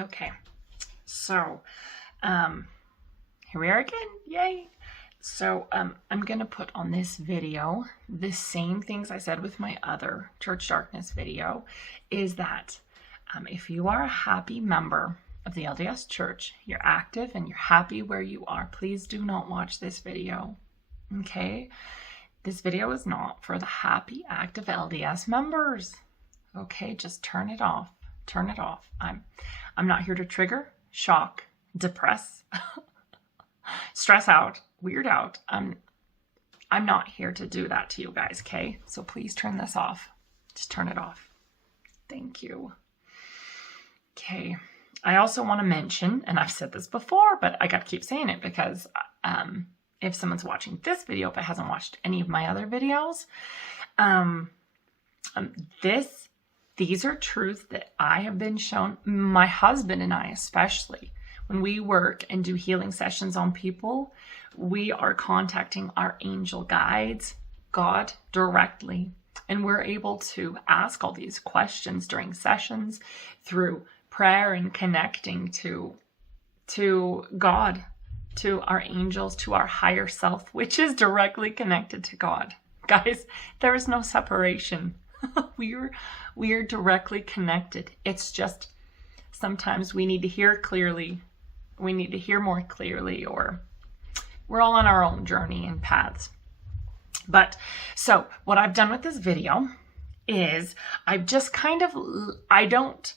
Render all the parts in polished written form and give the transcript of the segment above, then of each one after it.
Okay, so here we are again. Yay! So I'm going to put on this video the same things I said with my other Church Darkness video, is that if you are a happy member of the LDS Church, you're active and you're happy where you are, please do not watch this video. Okay? This video is not for the happy, active LDS members. Okay? Just turn it off. Turn it off. I'm not here to trigger, shock, depress, stress out, weird out. I'm not here to do that to you guys, okay? So please turn this off. Just turn it off. Thank you. Okay. I also want to mention, and I've said this before, but I got to keep saying it because if someone's watching this video, if it hasn't watched any of my other videos, these are truths that I have been shown, my husband and I especially. When we work and do healing sessions on people, we are contacting our angel guides, God, directly. And we're able to ask all these questions during sessions through prayer and connecting to God, to our angels, to our higher self, which is directly connected to God. Guys, there is no separation. We are directly connected. It's just sometimes we need to hear clearly. We need to hear more clearly, or we're all on our own journey and paths. But so what I've done with this video is I've just kind of, I didn't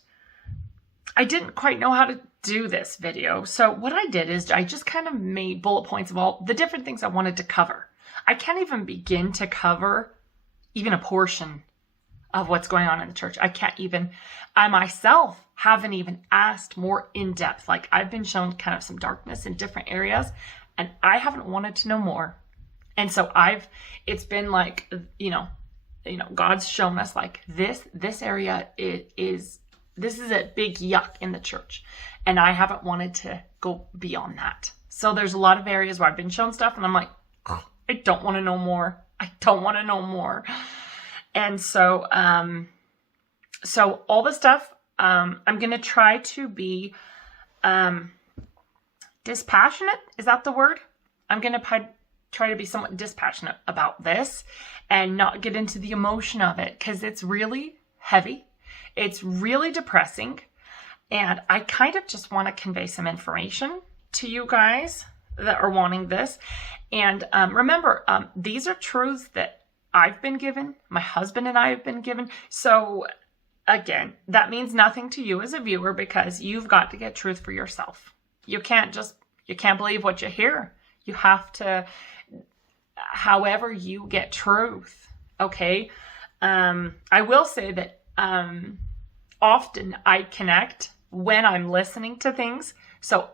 quite know how to do this video. So what I did is I just kind of made bullet points of all the different things I wanted to cover. I can't even begin to cover even a portion of what's going on in the church. I myself haven't even asked more in depth. Like, I've been shown kind of some darkness in different areas and I haven't wanted to know more. And so it's been like, God's shown us like this area is a big yuck in the church. And I haven't wanted to go beyond that. So there's a lot of areas where I've been shown stuff and I'm like, oh, I don't want to know more. I don't want to know more. And so, all the stuff, I'm going to try to be, dispassionate. Is that the word? I'm going to try to be somewhat dispassionate about this and not get into the emotion of it, because it's really heavy. It's really depressing. And I kind of just want to convey some information to you guys that are wanting this. And remember, these are truths that I've been given, my husband and I have been given. So again, that means nothing to you as a viewer, because you've got to get truth for yourself. You can't believe what you hear. You have to, however you get truth. Okay. I will say that, often I connect when I'm listening to things. So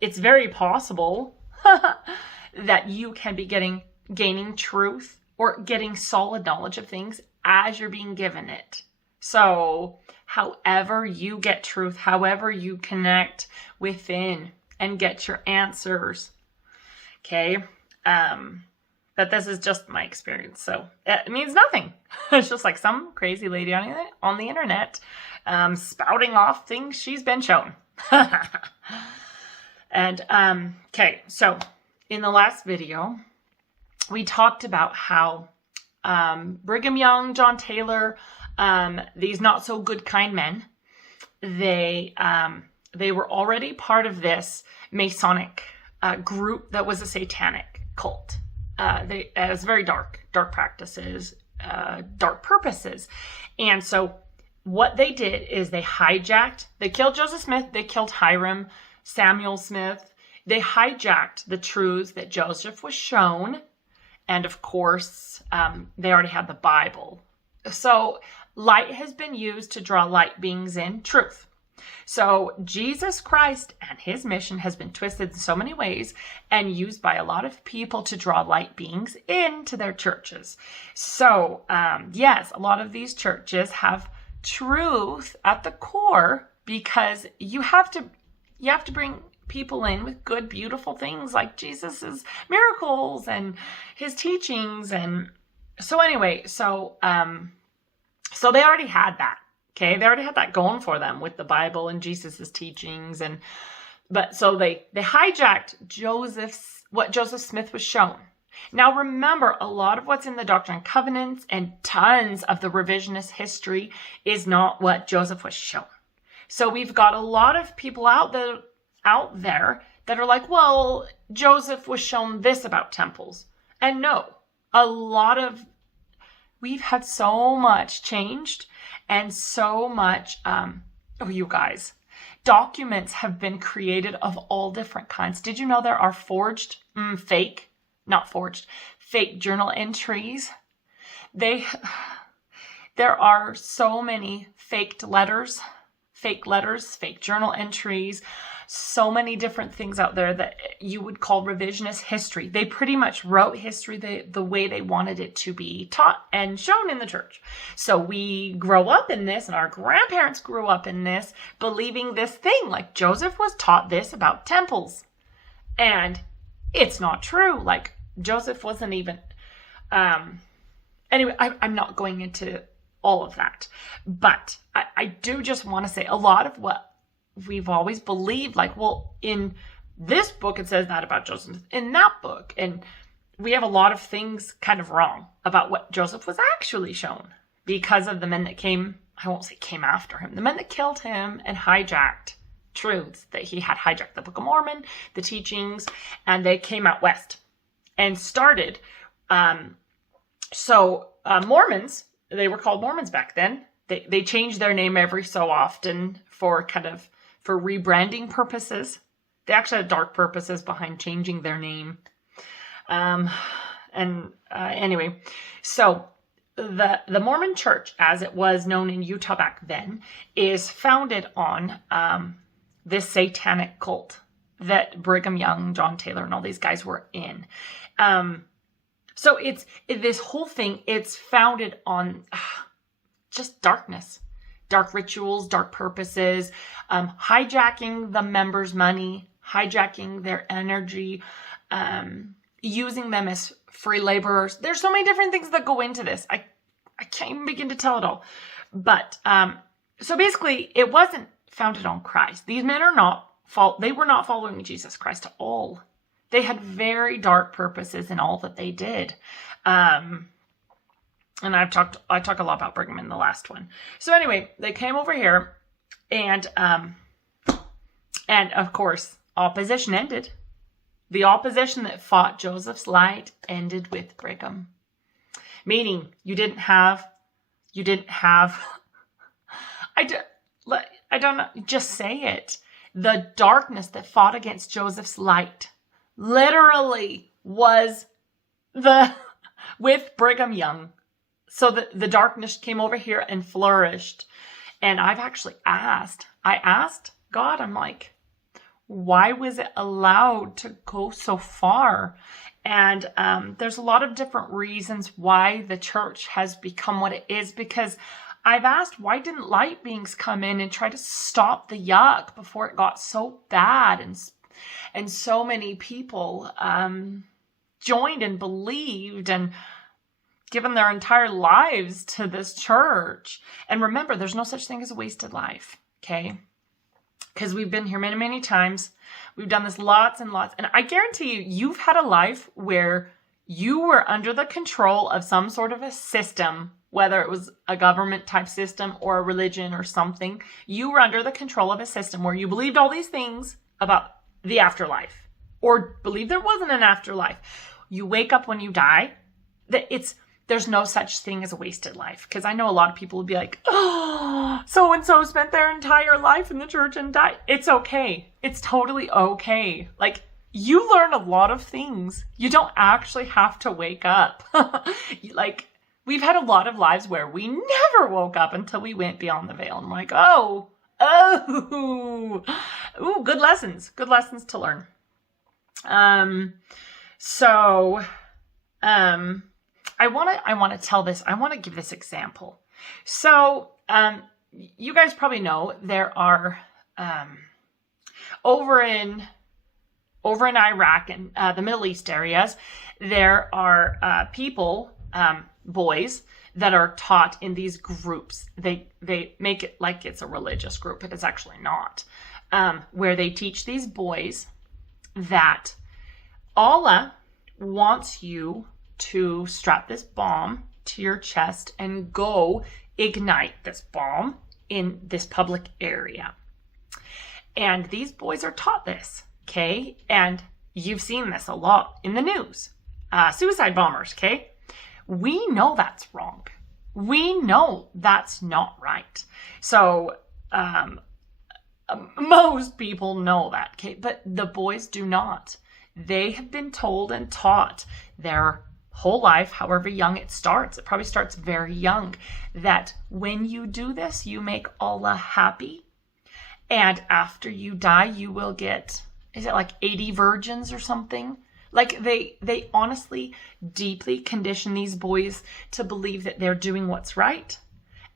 it's very possible that you can be gaining truth or getting solid knowledge of things as you're being given it. So however you get truth, however you connect within and get your answers. Okay. But this is just my experience. So it means nothing. It's just like some crazy lady on the internet, spouting off things she's been shown. And, okay. So in the last video, we talked about how Brigham Young, John Taylor, these not so good kind men, they were already part of this Masonic group that was a satanic cult. It was very dark practices, dark purposes. And so what they did is they killed Joseph Smith, they killed Hiram, Samuel Smith. They hijacked the truths that Joseph was shown. And of course, they already had the Bible. So light has been used to draw light beings in truth. So Jesus Christ and his mission has been twisted in so many ways and used by a lot of people to draw light beings into their churches. So yes, a lot of these churches have truth at the core, because you have to bring people in with good, beautiful things like Jesus's miracles and his teachings. And so anyway, so they already had that. Okay, they already had that going for them with the Bible and Jesus's teachings, but so they hijacked what Joseph Smith was shown. Now remember, a lot of what's in the Doctrine and Covenants and tons of the revisionist history is not what Joseph was shown. So we've got a lot of people out there that are like, well, Joseph was shown this about temples. And no, we've had so much changed and so much, you guys, documents have been created of all different kinds. Did you know there are fake journal entries? There are so many fake letters, fake journal entries, so many different things out there that you would call revisionist history. They pretty much wrote history the way they wanted it to be taught and shown in the church. So we grow up in this, and our grandparents grew up in this, believing this thing, like Joseph was taught this about temples. And it's not true. Like, Joseph wasn't even, anyway, I'm not going into all of that, but I do just want to say a lot of what we've always believed, like, well, in this book, it says that about Joseph, in that book. And we have a lot of things kind of wrong about what Joseph was actually shown because of the men that I won't say came after him, the men that killed him and hijacked truths that he had hijacked the Book of Mormon, the teachings, and they came out west and started. Mormons, they were called Mormons back then. They changed their name every so often for rebranding purposes. They actually had dark purposes behind changing their name. Anyway, so the Mormon Church, as it was known in Utah back then, is founded on this satanic cult that Brigham Young, John Taylor, and all these guys were in. So this whole thing, it's founded on just darkness, dark rituals, dark purposes, hijacking the members' money, hijacking their energy, using them as free laborers. There's so many different things that go into this. I can't even begin to tell it all. But so basically, it wasn't founded on Christ. These men they were not following Jesus Christ at all. They had very dark purposes in all that they did. And I talk a lot about Brigham in the last one. So anyway, they came over here, and of course, opposition ended. The opposition that fought Joseph's light ended with Brigham. Meaning, you didn't have, I don't know, just say it. The darkness that fought against Joseph's light literally was with Brigham Young. So the darkness came over here and flourished. And I've actually asked God, I'm like, why was it allowed to go so far? And there's a lot of different reasons why the church has become what it is, because I've asked, why didn't light beings come in and try to stop the yuck before it got so bad? And so many people joined and believed and given their entire lives to this church. And remember, there's no such thing as a wasted life, okay? Because we've been here many, many times. We've done this lots and lots. And I guarantee you've had a life where you were under the control of some sort of a system, whether it was a government type system or a religion or something. You were under the control of a system where you believed all these things about the afterlife, or believed there wasn't an afterlife. You wake up when you die. There's no such thing as a wasted life. Because I know a lot of people would be like, oh, so-and-so spent their entire life in the church and died. It's okay. It's totally okay. Like, you learn a lot of things. You don't actually have to wake up. Like, we've had a lot of lives where we never woke up until we went beyond the veil. And we're like, ooh, good lessons to learn. I want to tell this. I want to give this example. So, you guys probably know there are, over in Iraq and the Middle East areas, there are people, boys that are taught in these groups. They make it like it's a religious group, but it's actually not. Where they teach these boys that Allah wants you to strap this bomb to your chest and go ignite this bomb in this public area. And these boys are taught this, okay? And you've seen this a lot in the news. Suicide bombers, okay? We know that's wrong. We know that's not right. So, most people know that, okay? But the boys do not. They have been told and taught their whole life, however young it starts. It probably starts very young. That when you do this, you make Allah happy. And after you die, you will get, is it like 80 virgins or something? Like they honestly deeply condition these boys to believe that they're doing what's right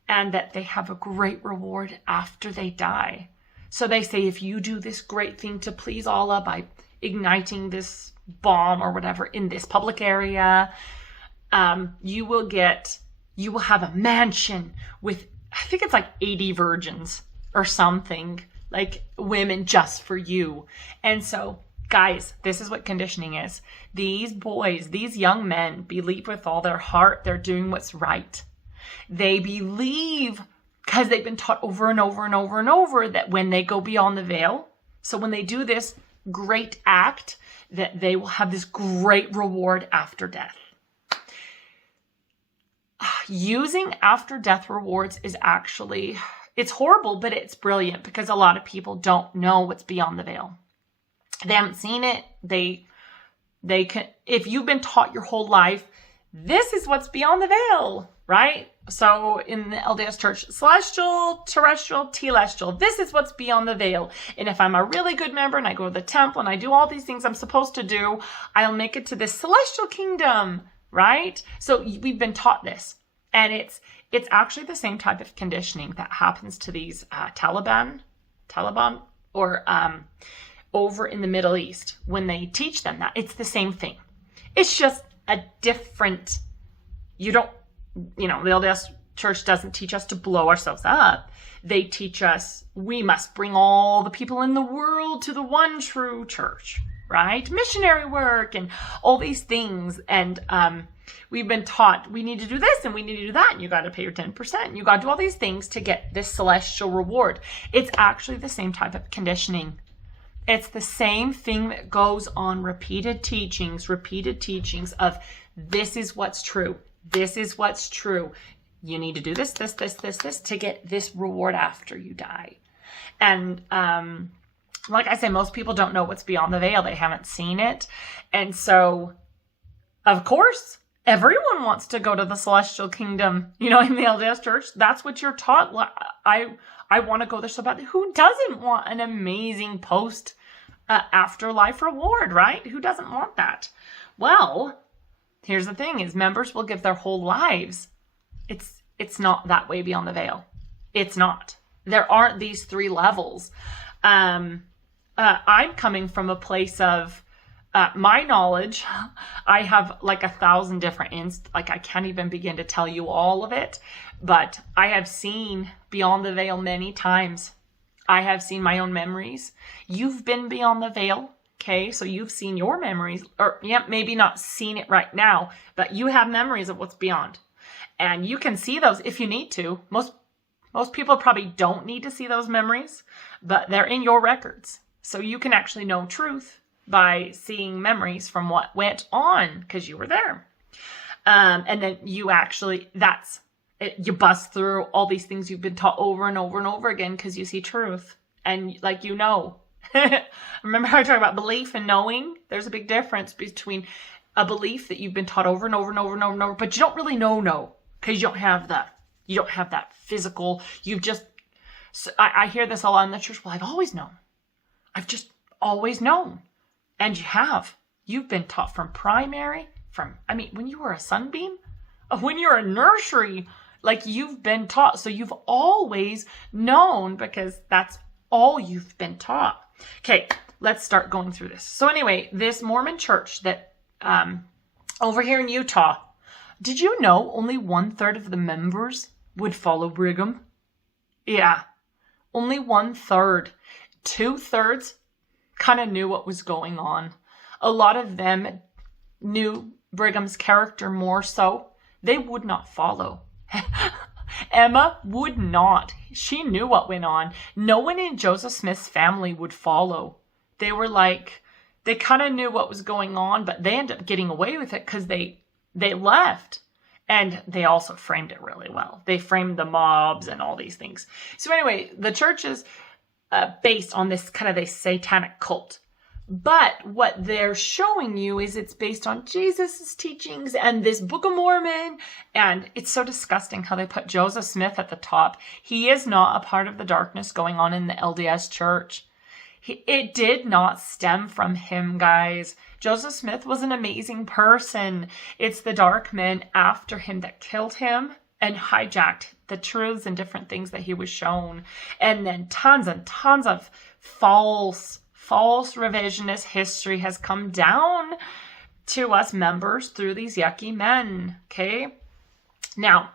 and that they have a great reward after they die. So they say, if you do this great thing to please Allah by igniting this bomb or whatever in this public area, you will have a mansion with, I think it's like 80 virgins or something, like women just for you. And so, guys, this is what conditioning is. These boys, these young men believe with all their heart they're doing what's right. They believe, because they've been taught over and over and over and over, that when they go beyond the veil, so when they do this great act, that they will have this great reward after death. Using after death rewards is actually, it's horrible, but it's brilliant because a lot of people don't know what's beyond the veil. They haven't seen it. They can, if you've been taught your whole life, this is what's beyond the veil, right? So in the LDS church, celestial, terrestrial, telestial, this is what's beyond the veil. And if I'm a really good member and I go to the temple and I do all these things I'm supposed to do, I'll make it to this celestial kingdom, right? So we've been taught this. And it's actually the same type of conditioning that happens to these Taliban, or over in the Middle East when they teach them that. It's the same thing. It's just a different, the LDS church doesn't teach us to blow ourselves up. They teach us we must bring all the people in the world to the one true church, right? Missionary work and all these things. And we've been taught we need to do this and we need to do that. And you got to pay your 10%. And you got to do all these things to get this celestial reward. It's actually the same type of conditioning. It's the same thing that goes on repeated teachings of this is what's true. This is what's true. You need to do this to get this reward after you die. And like I say, most people don't know what's beyond the veil. They haven't seen it. And so, of course, everyone wants to go to the celestial kingdom, in the LDS church. That's what you're taught. I want to go there so bad. Who doesn't want an amazing post afterlife reward, right? Who doesn't want that? Well, here's the thing is members will give their whole lives. It's not that way beyond the veil. It's not. There aren't these three levels. I'm coming from a place of my knowledge. I have like 1,000 different I can't even begin to tell you all of it, but I have seen beyond the veil many times. I have seen my own memories. You've been beyond the veil. Okay, so you've seen your memories, or maybe not seen it right now, but you have memories of what's beyond. And you can see those if you need to. Most people probably don't need to see those memories, but they're in your records. So you can actually know truth by seeing memories from what went on because you were there. And then you actually, you bust through all these things you've been taught over and over and over again because you see truth. And remember how I talk about belief and knowing? There's a big difference between a belief that you've been taught over and over and over and over and over, but you don't really know because you don't have that physical. I hear this a lot in the church. Well, I've always known. I've just always known. And you've been taught from primary, when you were a sunbeam, when you're a nursery, like you've been taught. So you've always known because that's all you've been taught. Okay, let's start going through this. So anyway, this Mormon church that over here in Utah, Did you know only 1/3 of the members would follow Brigham? Yeah, only 1/3. 2/3 kind of knew what was going on. A lot of them knew Brigham's character more so. They would not follow. Emma would not. She knew what went on. No one in Joseph Smith's family would follow. They were like, they kind of knew what was going on, but they ended up getting away with it because they left. And they also framed it really well. They framed the mobs and all these things. So anyway, the church is based on this kind of a satanic cult. But what they're showing you is it's based on Jesus' teachings and this Book of Mormon. And it's so disgusting how they put Joseph Smith at the top. He is not a part of the darkness going on in the LDS church. It did not stem from him, guys. Joseph Smith was an amazing person. It's the dark men after him that killed him and hijacked the truths and different things that he was shown. And then tons and tons of false revisionist history has come down to us members through these yucky men. Okay. Now,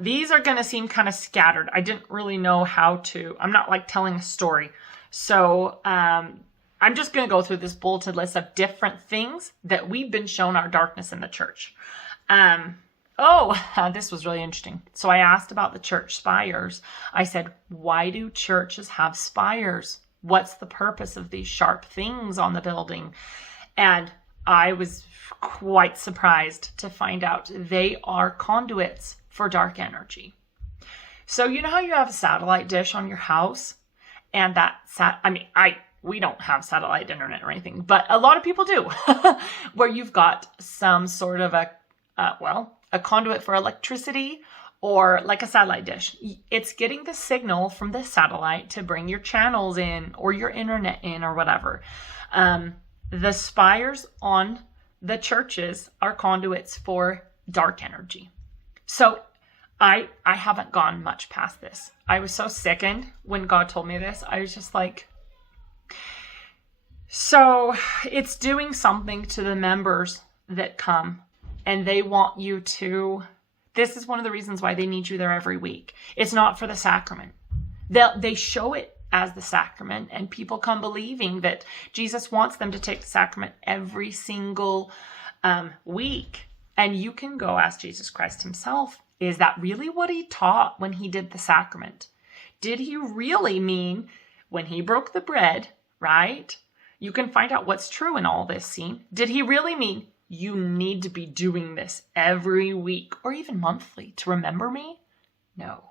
these are going to seem kind of scattered. I didn't really know how to, I'm not like telling a story. So, I'm just going to go through this bulleted list of different things that we've been shown our darkness in the church. This was really interesting. So I asked about the church spires. I said, why do churches have spires? What's the purpose of these sharp things on the building? And I was quite surprised to find out they are conduits for dark energy. So you know how you have a satellite dish on your house? And that we don't have satellite internet or anything, but a lot of people do, where you've got some sort of a conduit for electricity or like a satellite dish. It's getting the signal from the satellite to bring your channels in or your internet in or whatever. The spires on the churches are conduits for dark energy. So I haven't gone much past this. I was so sickened when God told me this. I was just like, so it's doing something to the members that come, and they want you to, this is one of the reasons why they need you there every week. It's not for the sacrament. They show it as the sacrament, and people come believing that Jesus wants them to take the sacrament every single week. And you can go ask Jesus Christ himself, is that really what he taught when he did the sacrament? Did he really mean when he broke the bread, right? You can find out what's true in all this scene. Did he really mean you need to be doing this every week or even monthly to remember me? No.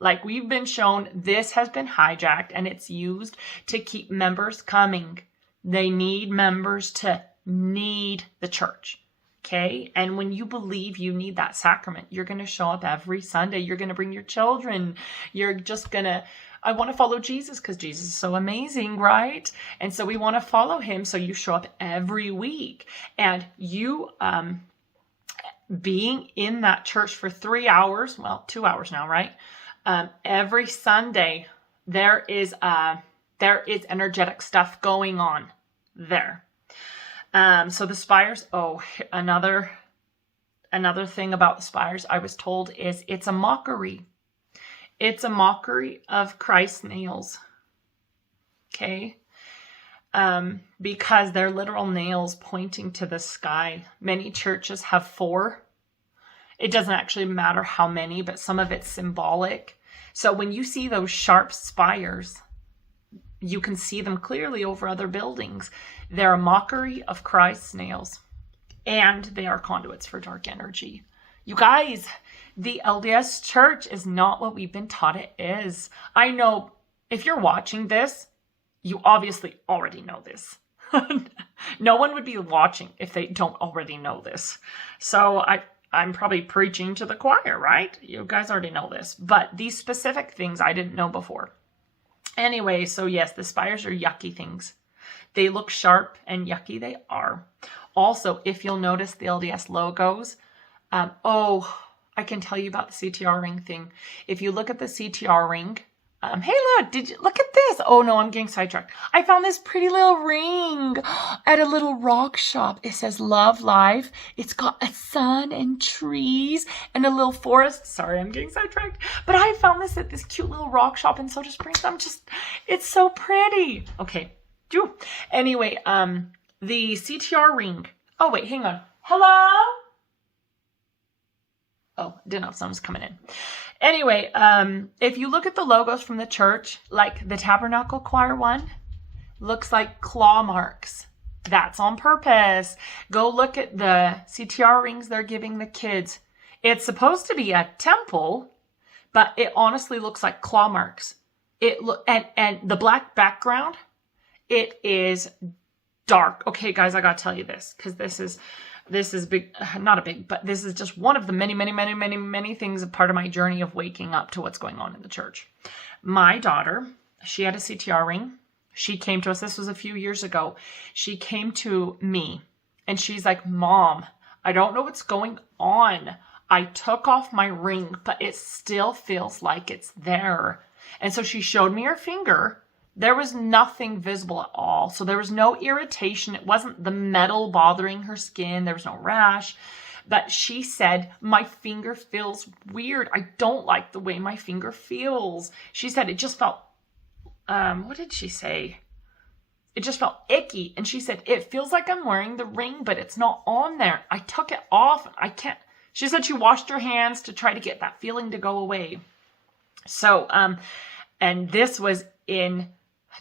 Like we've been shown, this has been hijacked and it's used to keep members coming. They need members to need the church. Okay. And when you believe you need that sacrament, you're going to show up every Sunday. You're going to bring your children. You're just going to, I want to follow Jesus because Jesus is so amazing, right? And so we want to follow him. So you show up every week, and you, being in that church for 3 hours, well, 2 hours now, right? Every Sunday, there is energetic stuff going on there. So the spires, another thing about the spires I was told is it's a mockery. It's a mockery of Christ's nails. Okay? Because they're literal nails pointing to the sky. Many churches have 4. It doesn't actually matter how many, but some of it's symbolic. So when you see those sharp spires, you can see them clearly over other buildings. They're a mockery of Christ's nails, and they are conduits for dark energy. You guys, the LDS church is not what we've been taught it is. I know if you're watching this, you obviously already know this. No one would be watching if they don't already know this. So I'm probably preaching to the choir, right? You guys already know this. But these specific things I didn't know before. Anyway, so yes, the spires are yucky things. They look sharp and yucky, they are. Also, if you'll notice the LDS logos, I can tell you about the CTR ring thing. If you look at the CTR ring, Hey, look, did you look at this? Oh no, I'm getting sidetracked. I found this pretty little ring at a little rock shop. It says Love Life. It's got a sun and trees and a little forest. Sorry, I'm getting sidetracked. But I found this at this cute little rock shop in Soda Springs. It's so pretty. Okay. Anyway, the CTR ring. Oh, wait, hang on. Hello? Oh, didn't know if someone was coming in. Anyway, if you look at the logos from the church, like the Tabernacle Choir one, looks like claw marks. That's on purpose. Go look at the CTR rings they're giving the kids. It's supposed to be a temple, but it honestly looks like claw marks. And the black background, it is dark. Okay, guys, I gotta tell you this, because this is big, not a big, but this is just one of the many things, a part of my journey of waking up to what's going on in the church. My daughter, she had a CTR ring. She came to us, this was a few years ago. She came to me and she's like, Mom, I don't know what's going on. I took off my ring, but it still feels like it's there. And so she showed me her finger. There was nothing visible at all. So there was no irritation. It wasn't the metal bothering her skin. There was no rash. But she said, my finger feels weird. I don't like the way my finger feels. She said it just felt, what did she say? It just felt icky. And she said, it feels like I'm wearing the ring, but it's not on there. I took it off. I can't. She said she washed her hands to try to get that feeling to go away. So, and this was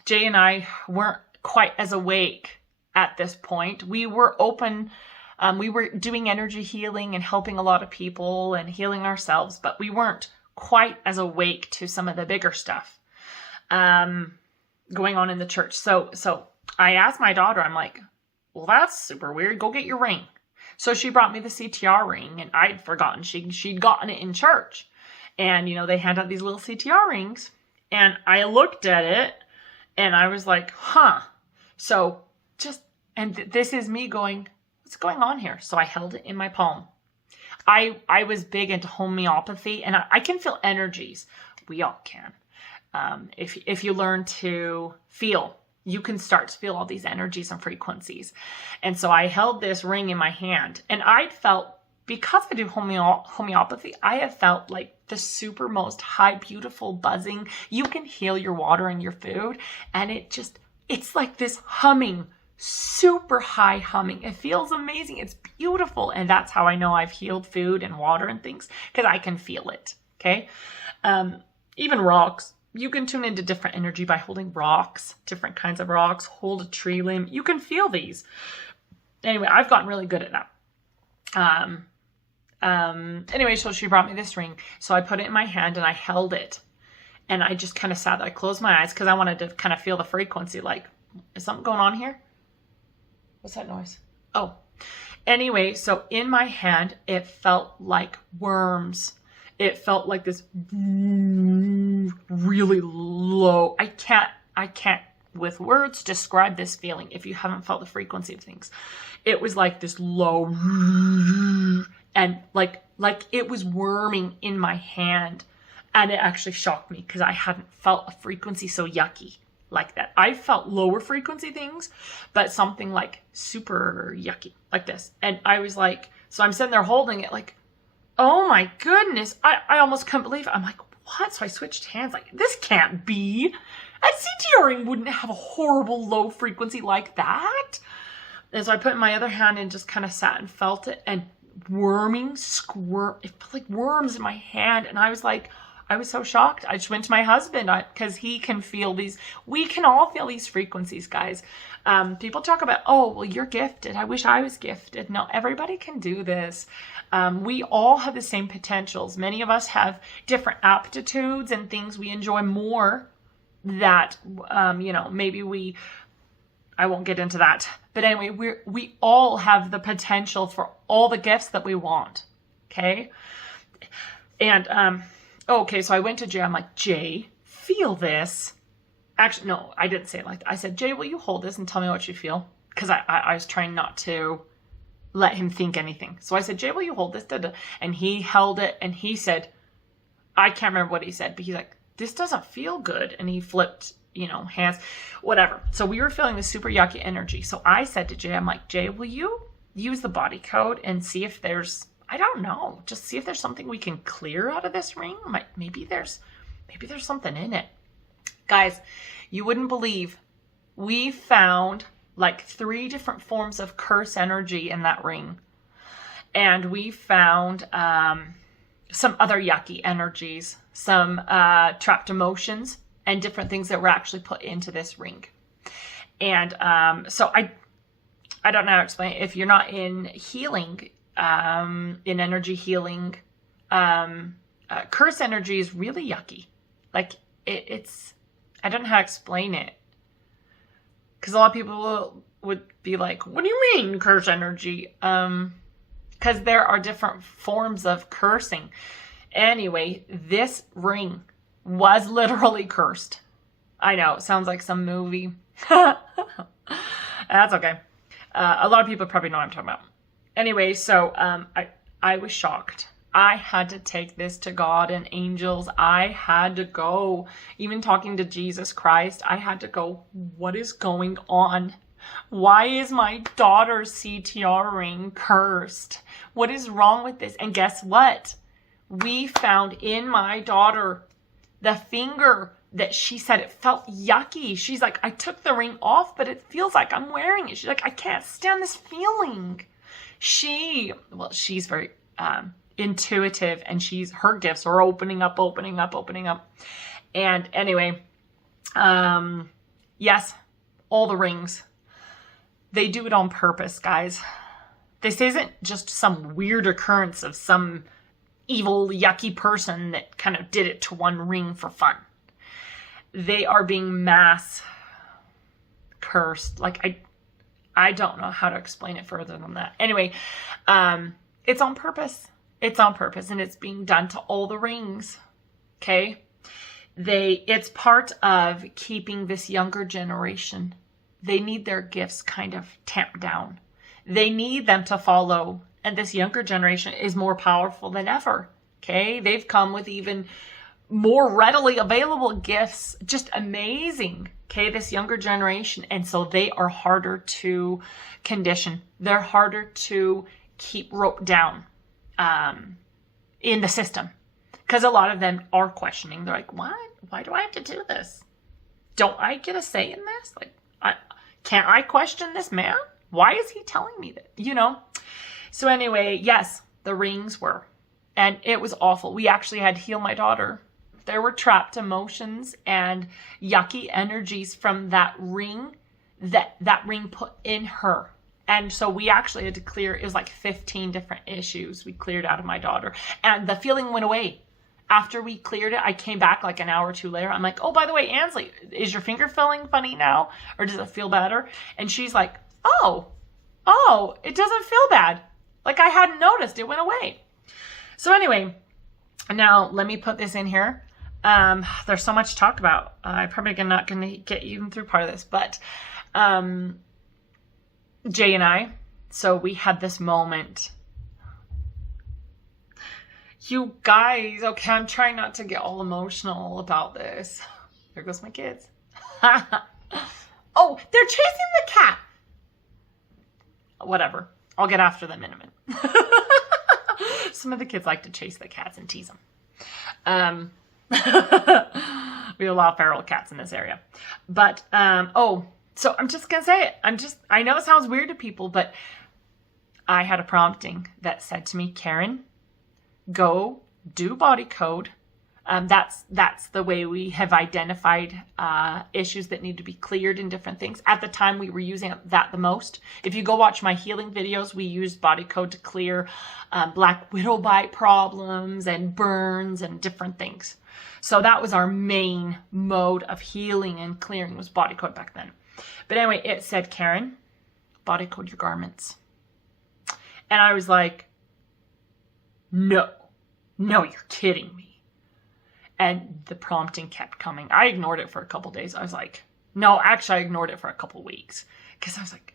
Jay and I weren't quite as awake at this point. We were open. We were doing energy healing and helping a lot of people and healing ourselves, but we weren't quite as awake to some of the bigger stuff going on in the church. So I asked my daughter, I'm like, well, that's super weird. Go get your ring. So she brought me the CTR ring, and I'd forgotten she'd gotten it in church. And, they hand out these little CTR rings, and I looked at it and I was like, huh. So this is me going, what's going on here? So I held it in my palm. I was big into homeopathy, and I can feel energies. We all can. If you learn to feel, you can start to feel all these energies and frequencies. And so I held this ring in my hand, and I felt, because I do homeopathy, I have felt like the super most high, beautiful buzzing. You can heal your water and your food, and it's like this humming, super high humming. It feels amazing. It's beautiful. And that's how I know I've healed food and water and things, because I can feel it. Okay. Even rocks. You can tune into different energy by holding rocks, different kinds of rocks, hold a tree limb. You can feel these. Anyway, I've gotten really good at that. Anyway, so she brought me this ring. So I put it in my hand and I held it. And I just kind of sat there. I closed my eyes because I wanted to kind of feel the frequency. Like, is something going on here? What's that noise? Oh. Anyway, so in my hand, it felt like worms. It felt like this really low. I can't with words describe this feeling if you haven't felt the frequency of things. It was like this low, and like it was worming in my hand, and it actually shocked me because I hadn't felt a frequency so yucky like that. I felt lower frequency things, but something like super yucky like this. And I was like, so I'm sitting there holding it like, oh my goodness. I almost couldn't believe it. I'm like, what? So I switched hands like, this can't be. A CTR ring wouldn't have a horrible low frequency like that. And so I put my other hand and just kind of sat and felt it, and worming, squirm. It felt like worms in my hand. And I was like, I was so shocked. I just went to my husband because he can feel these. We can all feel these frequencies, guys. People talk about, oh, well, you're gifted. I wish I was gifted. No, everybody can do this. We all have the same potentials. Many of us have different aptitudes and things we enjoy more that, maybe I won't get into that. But anyway, we all have the potential for all the gifts that we want. Okay. And, okay, so I went to Jay. I'm like, Jay, feel this. Actually, no, I didn't say it like that. I said, Jay, will you hold this and tell me what you feel? Because I was trying not to let him think anything. So I said, Jay, will you hold this? And he held it, and he said, I can't remember what he said, but he's like, this doesn't feel good. And he flipped, hands, whatever. So we were feeling this super yucky energy. So I said to Jay, I'm like, Jay, will you use the body code and see if there's, I don't know, just see if there's something we can clear out of this ring? Maybe there's something in it. Guys, you wouldn't believe, we found like 3 different forms of curse energy in that ring. And we found some other yucky energies, some trapped emotions, and different things that were actually put into this ring. And so I don't know how to explain it. If you're not in healing, in energy healing, curse energy is really yucky. Like it's, I don't know how to explain it. Because a lot of people would be like, what do you mean curse energy? Because there are different forms of cursing. Anyway, this ring was literally cursed. I know, it sounds like some movie. That's okay. A lot of people probably know what I'm talking about. Anyway, so I was shocked. I had to take this to God and angels. I had to go, even talking to Jesus Christ, I had to go, what is going on? Why is my daughter's CTR ring cursed? What is wrong with this? And guess what? We found in my daughter the finger that she said it felt yucky. She's like, I took the ring off, but it feels like I'm wearing it. She's like, I can't stand this feeling. She's very intuitive, and her gifts are opening up. And anyway, yes, all the rings, they do it on purpose, guys. This isn't just some weird occurrence of some evil, yucky person that kind of did it to one ring for fun. They are being mass cursed. Like, I don't know how to explain it further than that. Anyway, it's on purpose. It's on purpose, and it's being done to all the rings. Okay? It's part of keeping this younger generation. They need their gifts kind of tamped down. They need them to follow. And this younger generation is more powerful than ever. Okay? They've come with even more readily available gifts. Just amazing. Okay? This younger generation. And so they are harder to condition. They're harder to keep roped down in the system. Because a lot of them are questioning. They're like, what? Why do I have to do this? Don't I get a say in this? Like, can't I question this man? Why is he telling me that? So anyway, yes, the rings were. And it was awful. We actually had to heal my daughter. There were trapped emotions and yucky energies from that ring that ring put in her. And so we actually had to clear, it was like 15 different issues we cleared out of my daughter. And the feeling went away. After we cleared it, I came back like an hour or two later. I'm like, oh, by the way, Ansley, is your finger feeling funny now? Or does it feel better? And she's like, oh, it doesn't feel bad. Like I hadn't noticed. It went away. So anyway, now let me put this in here. There's so much to talk about. I'm probably not going to get even through part of this. But Jay and I, so we had this moment. You guys, okay, I'm trying not to get all emotional about this. There goes my kids. Oh, they're chasing the cat. Whatever. I'll get after them in a minute. Some of the kids like to chase the cats and tease them. We have a lot of feral cats in this area. But, so I'm just going to say it. I know it sounds weird to people, but I had a prompting that said to me, Karen, go do body code. That's the way we have identified issues that need to be cleared and different things. At the time, we were using that the most. If you go watch my healing videos, we used body code to clear black widow bite problems and burns and different things. So that was our main mode of healing and clearing, was body code back then. But anyway, it said, Karen, body code your garments. And I was like, no, you're kidding me. And the prompting kept coming. I ignored it for a couple days. I was like, no, actually I ignored it for a couple weeks. Because I was like,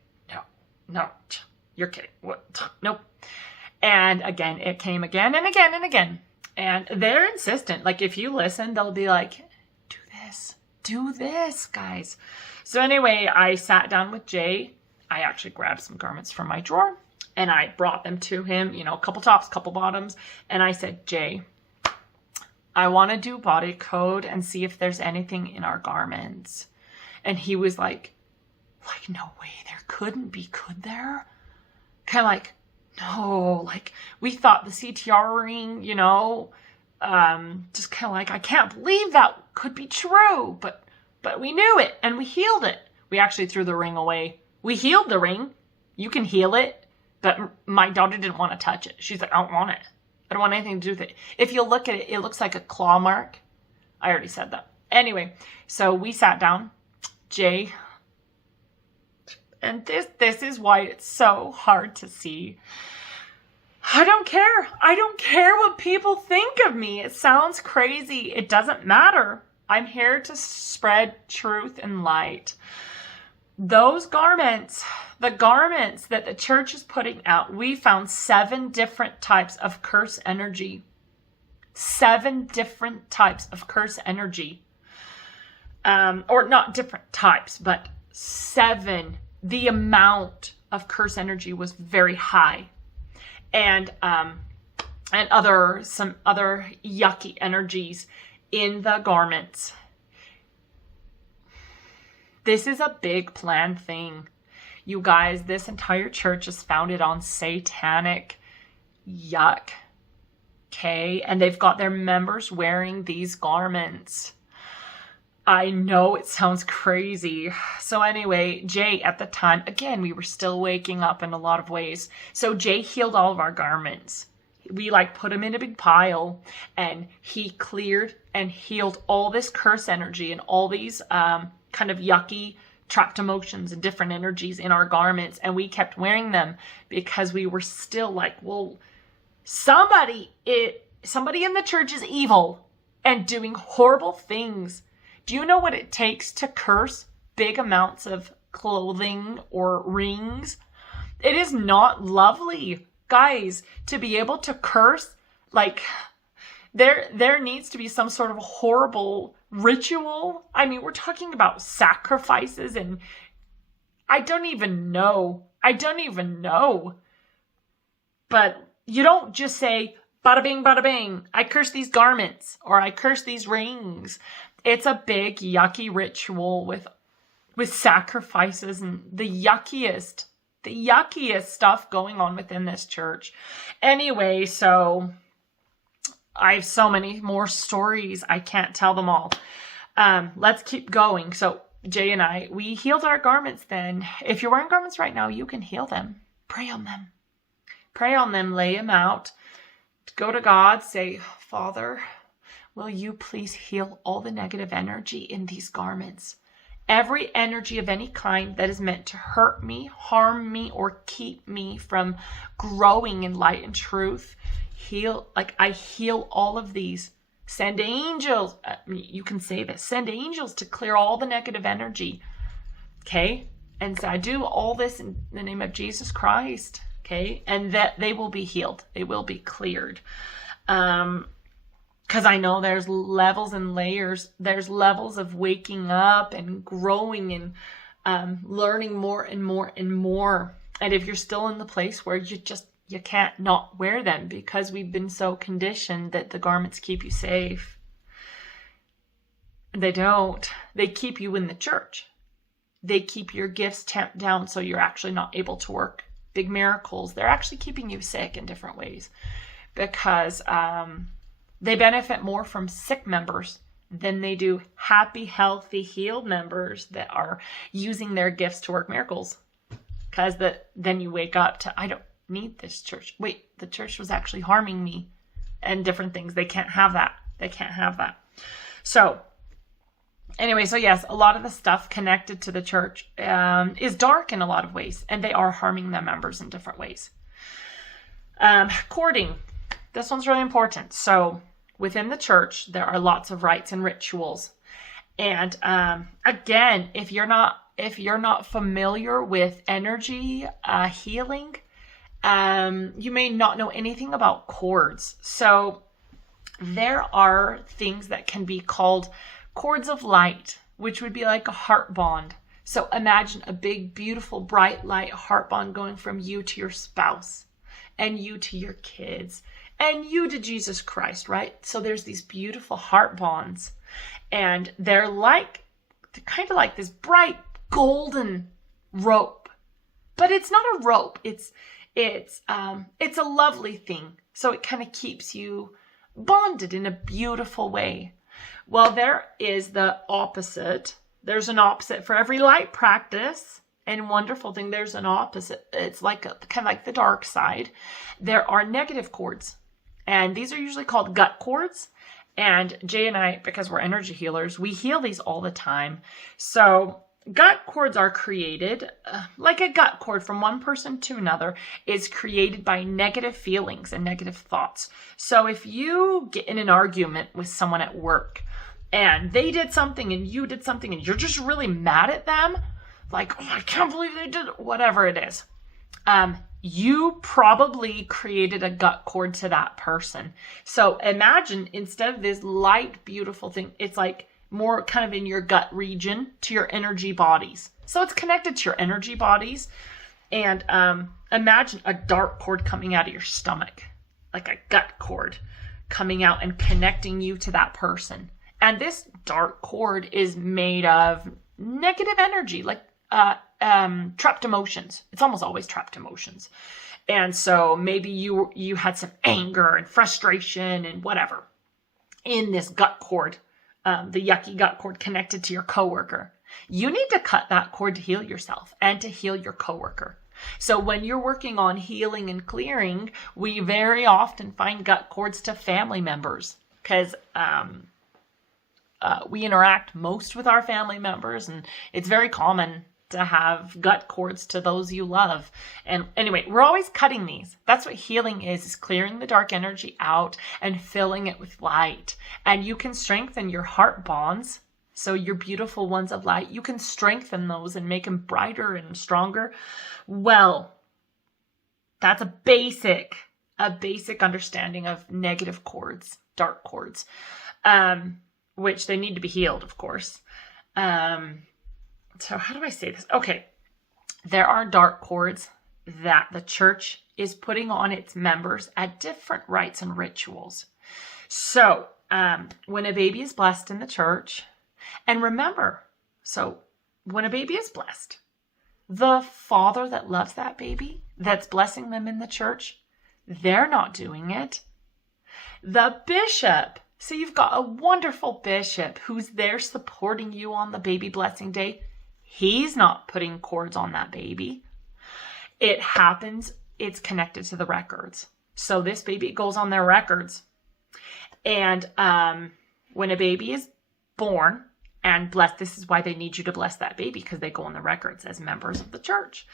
no, you're kidding. What? Nope. And again, it came again and again and again. And they're insistent. Like if you listen, they'll be like, Do this, guys. So anyway, I sat down with Jay. I actually grabbed some garments from my drawer and I brought them to him, you know, a couple tops, couple bottoms. And I said, Jay, I want to do body code and see if there's anything in our garments. And he was like, no way, there couldn't be, could there? Kind of like, no, like we thought the CTR ring, you know, just kind of like, I can't believe that could be true, but we knew it and we healed it. We actually threw the ring away. We healed the ring. You can heal it, but my daughter didn't want to touch it. She's like, I don't want it. I don't want anything to do with it. If you look at it, it looks like a claw mark. I already said that. Anyway, so we sat down, Jay, and this is why it's so hard to see. I don't care. I don't care what people think of me. It sounds crazy. It doesn't matter. I'm here to spread truth and light. Those garments, the garments that the church is putting out, we found 7 different types of curse energy. 7 different types of curse energy. Or not different types, but 7. The amount of curse energy was very high. And some other yucky energies in the garments. This is a big planned thing. You guys, this entire church is founded on satanic yuck. Okay? And they've got their members wearing these garments. I know it sounds crazy. So anyway, Jay at the time, again, we were still waking up in a lot of ways. So Jay healed all of our garments. We put them in a big pile and he cleared and healed all this curse energy and all these kind of yucky trapped emotions and different energies in our garments. And we kept wearing them because we were still like, well, somebody in the church is evil and doing horrible things. Do you know what it takes to curse big amounts of clothing or rings? It is not lovely, guys, to be able to curse. There needs to be some sort of horrible ritual. I mean, we're talking about sacrifices and I don't even know. But you don't just say, bada bing, bada bing, I curse these garments or I curse these rings. It's a big yucky ritual with sacrifices and the yuckiest stuff going on within this church. Anyway, so I have so many more stories. I can't tell them all. Let's keep going. So Jay and I, we healed our garments then. If you're wearing garments right now, you can heal them. Pray on them. Pray on them. Lay them out. Go to God. Say, Father, will you please heal all the negative energy in these garments? Every energy of any kind that is meant to hurt me, harm me, or keep me from growing in light and truth. I heal all of these. Send angels. You can say this. Send angels to clear all the negative energy. Okay? And so I do all this in the name of Jesus Christ. Okay? And that they will be healed. They will be cleared. Because I know there's levels and layers. There's levels of waking up and growing and learning more and more and more. And if you're still in the place where you can't not wear them because we've been so conditioned that the garments keep you safe. They don't. They keep you in the church. They keep your gifts tamped down so you're actually not able to work big miracles. They're actually keeping you sick in different ways because they benefit more from sick members than they do happy, healthy, healed members that are using their gifts to work miracles. Because then you wake up to, I don't need this church. Wait, the church was actually harming me and different things. They can't have that. They can't have that. So anyway, so yes, a lot of the stuff connected to the church is dark in a lot of ways, and they are harming their members in different ways. Courting. This one's really important. So within the church, there are lots of rites and rituals. And again, if you're not familiar with energy healing, you may not know anything about cords. So there are things that can be called cords of light, which would be like a heart bond. So imagine a big, beautiful, bright light heart bond going from you to your spouse, and you to your kids, and you to Jesus Christ, right? So there's these beautiful heart bonds, and they're kind of like this bright golden rope, but it's not a rope. It's a lovely thing. So it kind of keeps you bonded in a beautiful way. Well, there is the opposite. There's an opposite for every light practice and wonderful thing. There's an opposite. It's like kind of like the dark side. There are negative cords, and these are usually called gut cords. And Jay and I, because we're energy healers, we heal these all the time. So gut cords are created, like a gut cord from one person to another is created by negative feelings and negative thoughts. So if you get in an argument with someone at work and they did something and you did something and you're just really mad at them, like, oh, I can't believe they did it, whatever it is, you probably created a gut cord to that person. So imagine instead of this light, beautiful thing, it's like more kind of in your gut region to your energy bodies. So it's connected to your energy bodies. And imagine a dark cord coming out of your stomach, like a gut cord coming out and connecting you to that person. And this dark cord is made of negative energy, like trapped emotions. It's almost always trapped emotions. And so maybe you had some anger and frustration and whatever in this gut cord, the yucky gut cord connected to your coworker. You need to cut that cord to heal yourself and to heal your coworker. So when you're working on healing and clearing, we very often find gut cords to family members because we interact most with our family members, and it's very common to have gut cords to those you love. And anyway, we're always cutting these. That's what healing is clearing the dark energy out and filling it with light. And you can strengthen your heart bonds. So your beautiful ones of light, you can strengthen those and make them brighter and stronger. Well, that's a basic understanding of negative cords, dark cords, which they need to be healed, of course. So how do I say this? Okay. There are dark cords that the church is putting on its members at different rites and rituals. So when a baby is blessed in the church, and remember, so when a baby is blessed, the father that loves that baby, that's blessing them in the church, they're not doing it. The bishop, so you've got a wonderful bishop who's there supporting you on the baby blessing day. He's not putting cords on that baby. It happens, it's connected to the records. So this baby goes on their records. And when a baby is born and blessed, this is why they need you to bless that baby, because they go on the records as members of the church.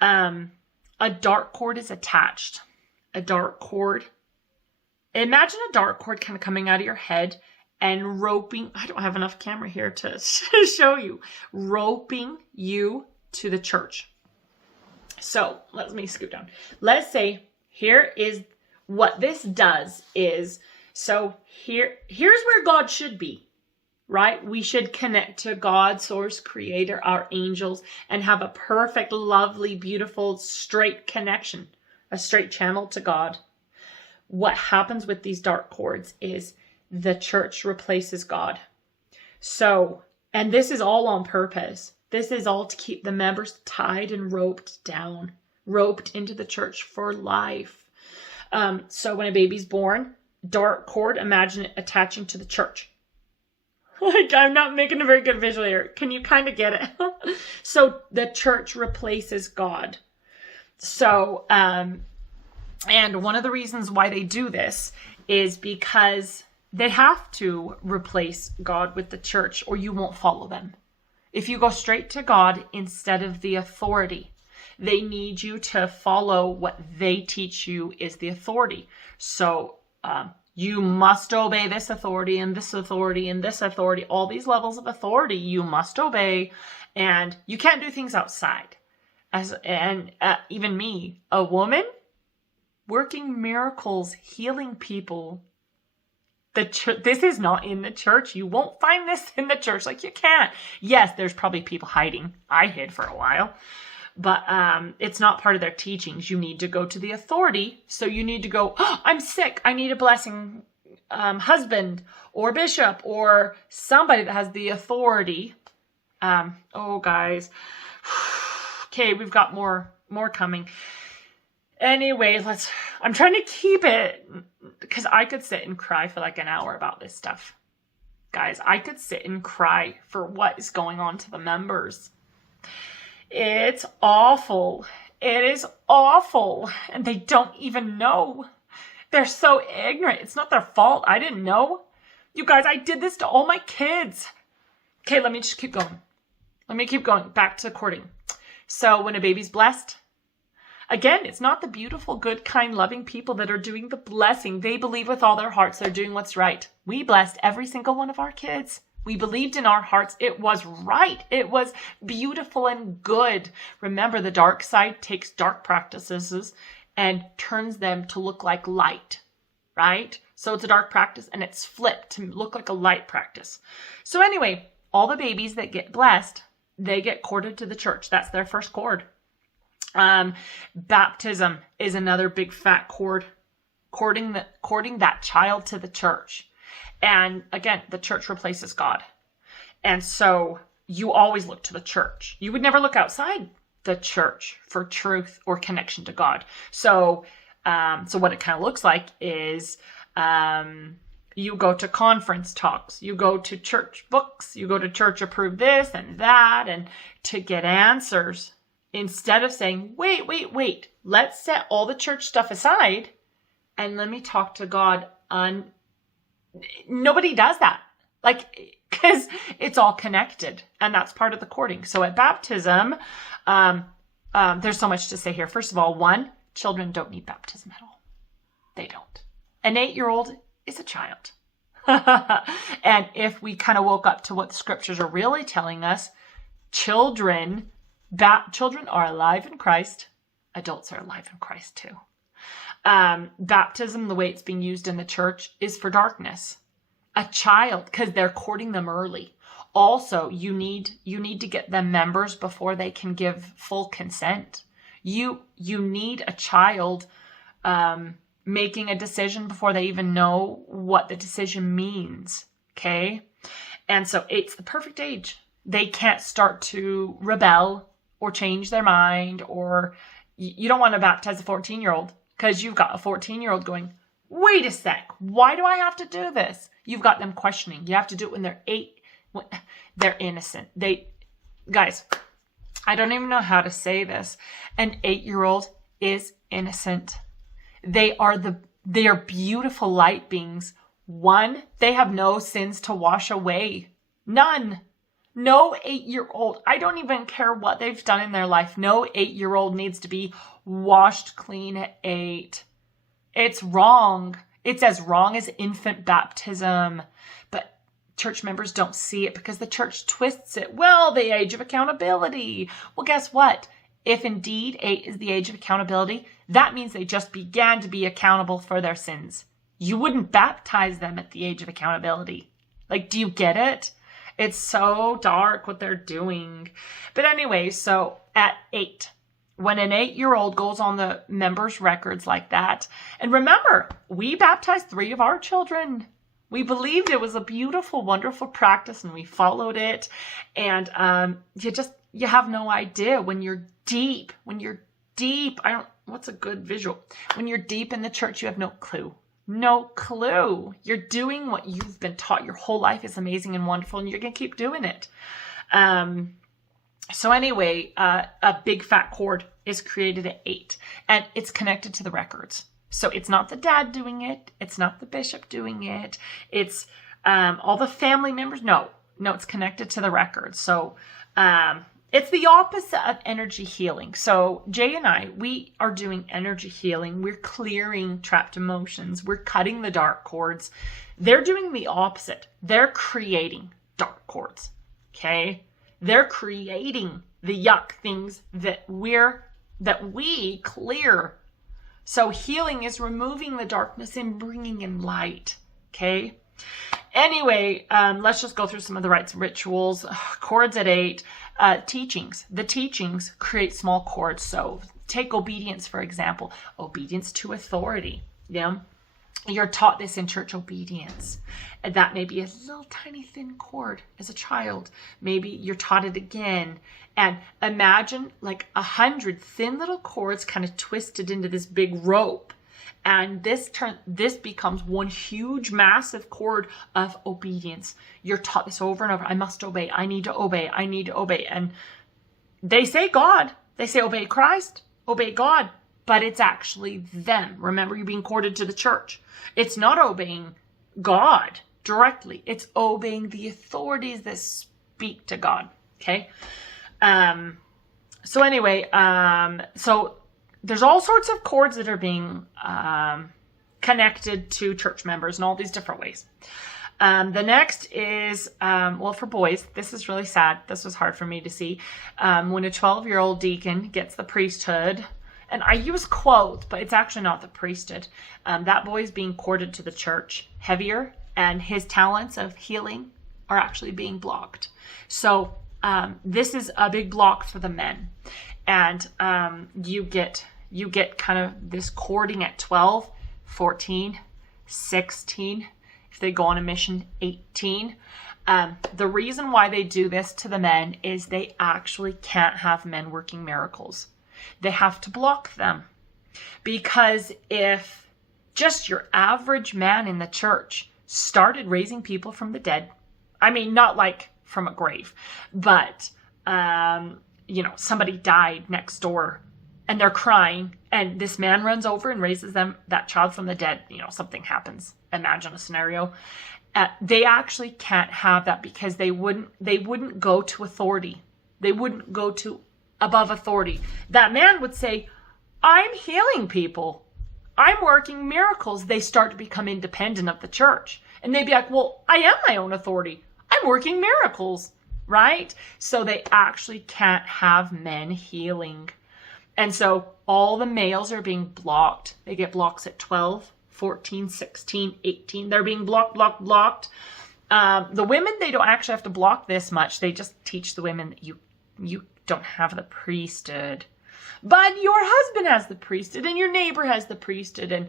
A dark cord is attached. A dark cord. Imagine a dark cord kind of coming out of your head and roping, I don't have enough camera here to show you, roping you to the church. So let me scoot down. Let's say here is what this does is, so here's where God should be, right? We should connect to God, source, creator, our angels, and have a perfect, lovely, beautiful, straight connection, a straight channel to God. What happens with these dark cords is the church replaces God. So, and this is all on purpose. This is all to keep the members tied and roped down, roped into the church for life. So when a baby's born, dark cord, imagine it attaching to the church. Like, I'm not making a very good visual here. Can you kind of get it? So the church replaces God. So, and one of the reasons why they do this is because they have to replace God with the church, or you won't follow them. If you go straight to God instead of the authority, they need you to follow what they teach you is the authority. So you must obey this authority and this authority and this authority. All these levels of authority you must obey, and you can't do things outside. Even me, a woman working miracles, healing people, This is not in the church. You won't find this in the church. Like, you can't. Yes, there's probably people hiding. I hid for a while. But it's not part of their teachings. You need to go to the authority. So you need to go, oh, I'm sick. I need a blessing husband or bishop or somebody that has the authority. Oh, guys. Okay, we've got more coming. Anyway, I'm trying to keep it because I could sit and cry for like an hour about this stuff. Guys, I could sit and cry for what is going on to the members. It's awful. It is awful. And they don't even know. They're so ignorant. It's not their fault. I didn't know. You guys, I did this to all my kids. Okay, let me just keep going. Let me keep going. Back to courting. So when a baby's blessed, again, it's not the beautiful, good, kind, loving people that are doing the blessing. They believe with all their hearts they're doing what's right. We blessed every single one of our kids. We believed in our hearts it was right. It was beautiful and good. Remember, the dark side takes dark practices and turns them to look like light, right? So it's a dark practice and it's flipped to look like a light practice. So anyway, all the babies that get blessed, they get courted to the church. That's their first cord. Baptism is another big fat cord, courting that child to the church. And again, the church replaces God. And so you always look to the church. You would never look outside the church for truth or connection to God. So what it kind of looks like is, you go to conference talks, you go to church books, you go to church approved this and that, and to get answers. Instead of saying, wait, let's set all the church stuff aside and let me talk to God nobody does that. Like, because it's all connected and that's part of the courting. So at baptism, there's so much to say here. First of all, one, children don't need baptism at all. They don't. An 8-year-old is a child. And if we kind of woke up to what the scriptures are really telling us, children are alive in Christ. Adults are alive in Christ too. Baptism, the way it's being used in the church, is for darkness. A child, because they're courting them early. Also, you need to get them members before they can give full consent. You need a child making a decision before they even know what the decision means. Okay? And so 8's the perfect age. They can't start to rebel or change their mind, or you don't want to baptize a 14-year-old because you've got a 14-year-old going, wait a sec, why do I have to do this? You've got them questioning. You have to do it when they're 8. They're innocent. Guys, I don't even know how to say this. An 8-year-old is innocent. They are beautiful light beings. One, they have no sins to wash away. None. No 8-year-old, I don't even care what they've done in their life. No 8-year-old needs to be washed clean at 8. It's wrong. It's as wrong as infant baptism. But church members don't see it because the church twists it. Well, the age of accountability. Well, guess what? If indeed 8 is the age of accountability, that means they just began to be accountable for their sins. You wouldn't baptize them at the age of accountability. Like, do you get it? It's so dark what they're doing. But anyway, so at 8, when an 8-year-old goes on the members' records like that, and remember, we baptized 3 of our children. We believed it was a beautiful, wonderful practice, and we followed it. And you have no idea when you're deep. What's a good visual? When you're deep in the church, you have no clue. No clue. You're doing what you've been taught your whole life is amazing and wonderful, and you're going to keep doing it. So anyway, a big fat cord is created at 8, and it's connected to the records. So it's not the dad doing it. It's not the bishop doing it. It's all the family members. No, it's connected to the records. So it's the opposite of energy healing. So Jay and I, we are doing energy healing. We're clearing trapped emotions. We're cutting the dark cords. They're doing the opposite. They're creating dark cords. Okay? They're creating the yuck things that we clear. So healing is removing the darkness and bringing in light. Okay? Anyway, let's just go through some of the rites and rituals. Cords at 8. Teachings. The teachings create small cords. So take obedience, for example. Obedience to authority. Yeah. You're taught this in church, obedience. And that may be a little tiny thin cord as a child. Maybe you're taught it again. And imagine like 100 thin little cords kind of twisted into this big rope. And this becomes one huge, massive cord of obedience. You're taught this over and over. I must obey. I need to obey. I need to obey. And they say God. They say obey Christ, obey God. But it's actually them. Remember, you're being corded to the church. It's not obeying God directly. It's obeying the authorities that speak to God. Okay? So anyway, so there's all sorts of cords that are being connected to church members in all these different ways. The next is, well, for boys, this is really sad. This was hard for me to see. When a 12-year-old deacon gets the priesthood, and I use quotes, but it's actually not the priesthood. That boy is being corded to the church heavier, and his talents of healing are actually being blocked. So this is a big block for the men. And you get kind of this cording at 12, 14, 16. If they go on a mission, 18. The reason why they do this to the men is they actually can't have men working miracles. They have to block them. Because if just your average man in the church started raising people from the dead, I mean, not like from a grave, but, somebody died next door and they're crying and this man runs over and raises that child from the dead, something happens. Imagine a scenario. They actually can't have that because they wouldn't go to authority. They wouldn't go to above authority. That man would say, I'm healing people. I'm working miracles. They start to become independent of the church. And they'd be like, well, I am my own authority. I'm working miracles, right? So they actually can't have men healing. And so all the males are being blocked. They get blocks at 12, 14, 16, 18. They're being blocked. The women, they don't actually have to block this much. They just teach the women that you don't have the priesthood. But your husband has the priesthood and your neighbor has the priesthood. And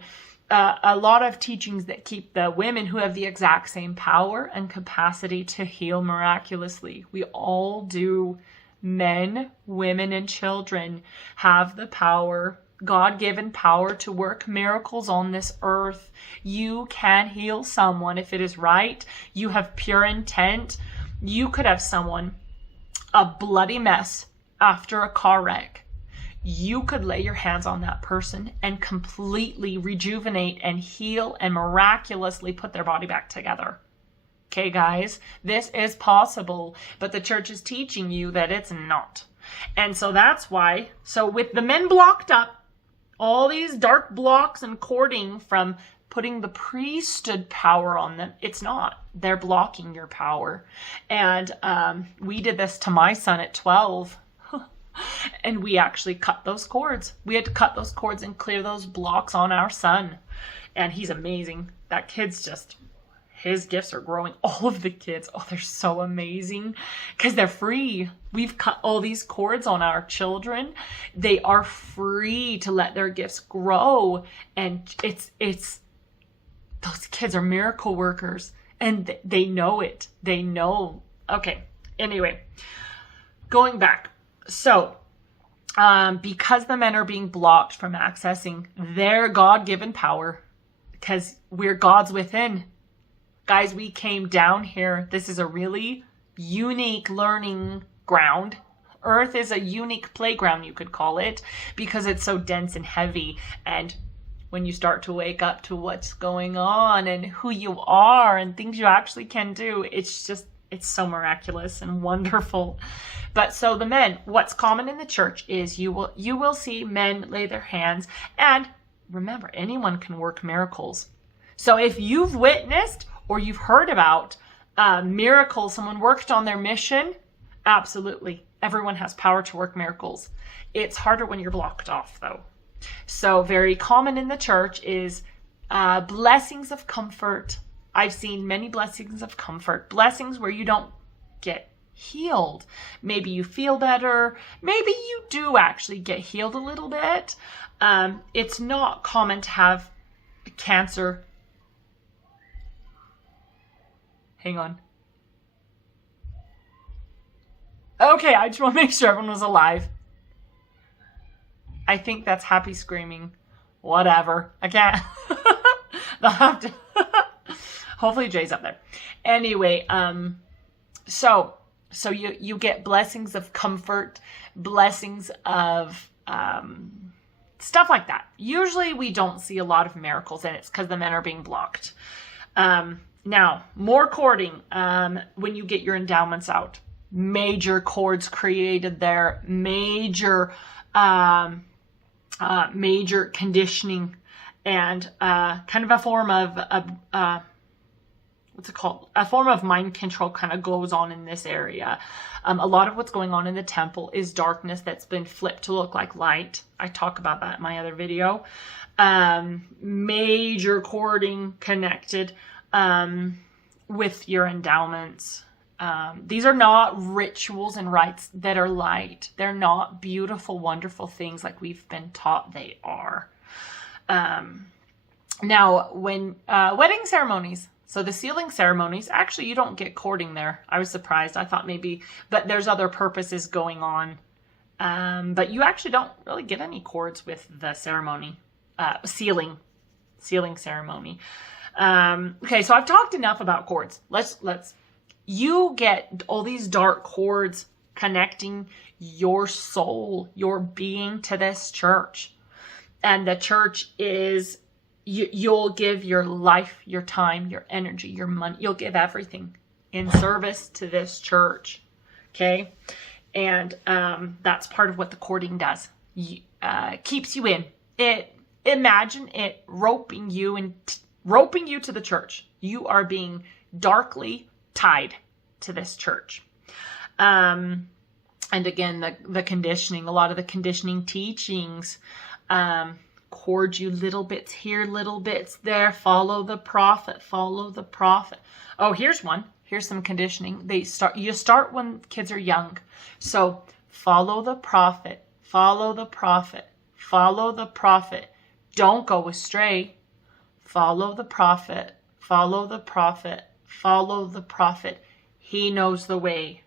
a lot of teachings that keep the women who have the exact same power and capacity to heal miraculously. We all do. Men, women, and children have the power, God-given power to work miracles on this earth. You can heal someone if it is right. You have pure intent. You could have someone a bloody mess after a car wreck. You could lay your hands on that person and completely rejuvenate and heal and miraculously put their body back together. Okay, guys, this is possible, but the church is teaching you that it's not. And so that's why, so with the men blocked up, all these dark blocks and cording from putting the priesthood power on them, it's not. They're blocking your power. And we did this to my son at 12. And we actually cut those cords. We had to cut those cords and clear those blocks on our son. And he's amazing. That kid's just, his gifts are growing. All of the kids, they're so amazing because they're free. We've cut all these cords on our children. They are free to let their gifts grow. And it's those kids are miracle workers and they know it. They know. Okay. Anyway, going back. So, because the men are being blocked from accessing their God-given power, because we're God's within. Guys, we came down here. This is a really unique learning ground. Earth is a unique playground, you could call it, because it's so dense and heavy. And when you start to wake up to what's going on and who you are and things you actually can do, it's so miraculous and wonderful. But so the men, what's common in the church is you will see men lay their hands. And remember, anyone can work miracles. So if you've witnessed or you've heard about miracles, someone worked on their mission, absolutely. Everyone has power to work miracles. It's harder when you're blocked off, though. So very common in the church is blessings of comfort, I've seen many blessings of comfort, blessings where you don't get healed. Maybe you feel better. Maybe you do actually get healed a little bit. It's not common to have cancer. Hang on. Okay, I just want to make sure everyone was alive. I think that's happy screaming. Whatever. I can't. They'll have to. Hopefully Jay's up there. Anyway, so you get blessings of comfort, blessings of stuff like that. Usually we don't see a lot of miracles, and it's because the men are being blocked. Now, more courting when you get your endowments out. Major cords created there. Major conditioning, and kind of a form of what's it called? A form of mind control kind of goes on in this area. A lot of what's going on in the temple is darkness that's been flipped to look like light. I talk about that in my other video. Major cording connected with your endowments. These are not rituals and rites that are light. They're not beautiful, wonderful things like we've been taught they are. Now, when wedding ceremonies, so the sealing ceremonies, actually you don't get courting there. I was surprised. I thought maybe, but there's other purposes going on. But you actually don't really get any cords with the ceremony, sealing ceremony. Okay, so I've talked enough about cords. You get all these dark cords connecting your soul, your being to this church. And the church is, you'll give your life, your time, your energy, your money. You'll give everything in service to this church. Okay? And that's part of what the courting does. Keeps you in. Imagine it roping you to the church. You are being darkly tied to this church. And again, the conditioning, a lot of the conditioning teachings, cord you little bits here, little bits there, follow the prophet. Oh, here's one. Here's some conditioning. You start when kids are young. So follow the prophet, follow the prophet, follow the prophet. Don't go astray. Follow the prophet, follow the prophet, follow the prophet. He knows the way.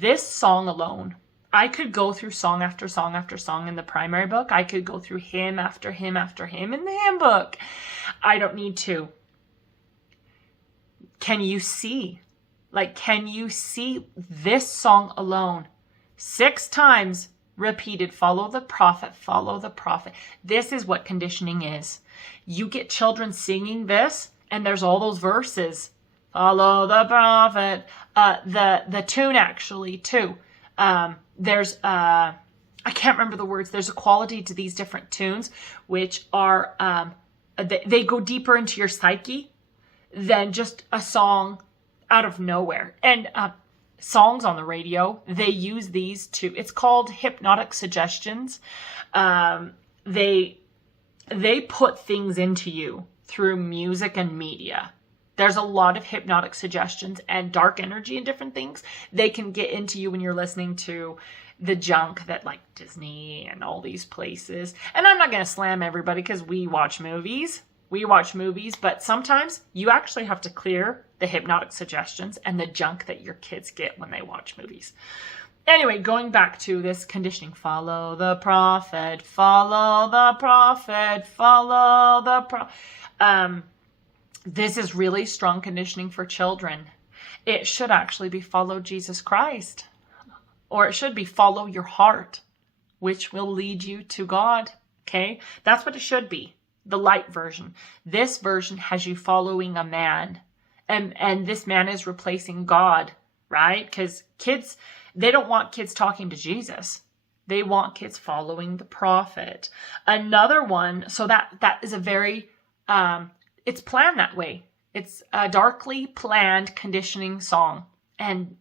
This song alone, I could go through song after song after song in the primary book. I could go through hymn after hymn after hymn in the hymn book. I don't need to. Can you see? Can you see this song alone? 6 times repeated, follow the prophet, follow the prophet. This is what conditioning is. You get children singing this, and there's all those verses. Follow the prophet. The tune actually too. There's I can't remember the words. There's a quality to these different tunes which are they go deeper into your psyche than just a song out of nowhere. And songs on the radio, they use these to. It's called hypnotic suggestions. They put things into you through music and media. There's a lot of hypnotic suggestions and dark energy and different things. They can get into you when you're listening to the junk that like Disney and all these places. And I'm not going to slam everybody because we watch movies. But sometimes you actually have to clear the hypnotic suggestions and the junk that your kids get when they watch movies. Anyway, going back to this conditioning, follow the prophet, follow the prophet, follow the prophet. This is really strong conditioning for children. It should actually be follow Jesus Christ. Or it should be follow your heart, which will lead you to God. Okay? That's what it should be. The light version. This version has you following a man. And this man is replacing God, right? Because kids, they don't want kids talking to Jesus. They want kids following the prophet. Another one, so that is a very, it's planned that way. It's a darkly planned conditioning song. And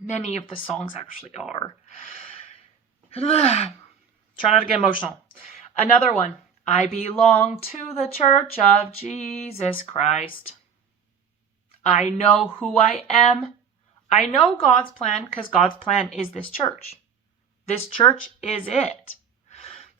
many of the songs actually are. Try not to get emotional. Another one. I belong to the Church of Jesus Christ. I know who I am. I know God's plan because God's plan is this church. This church is it.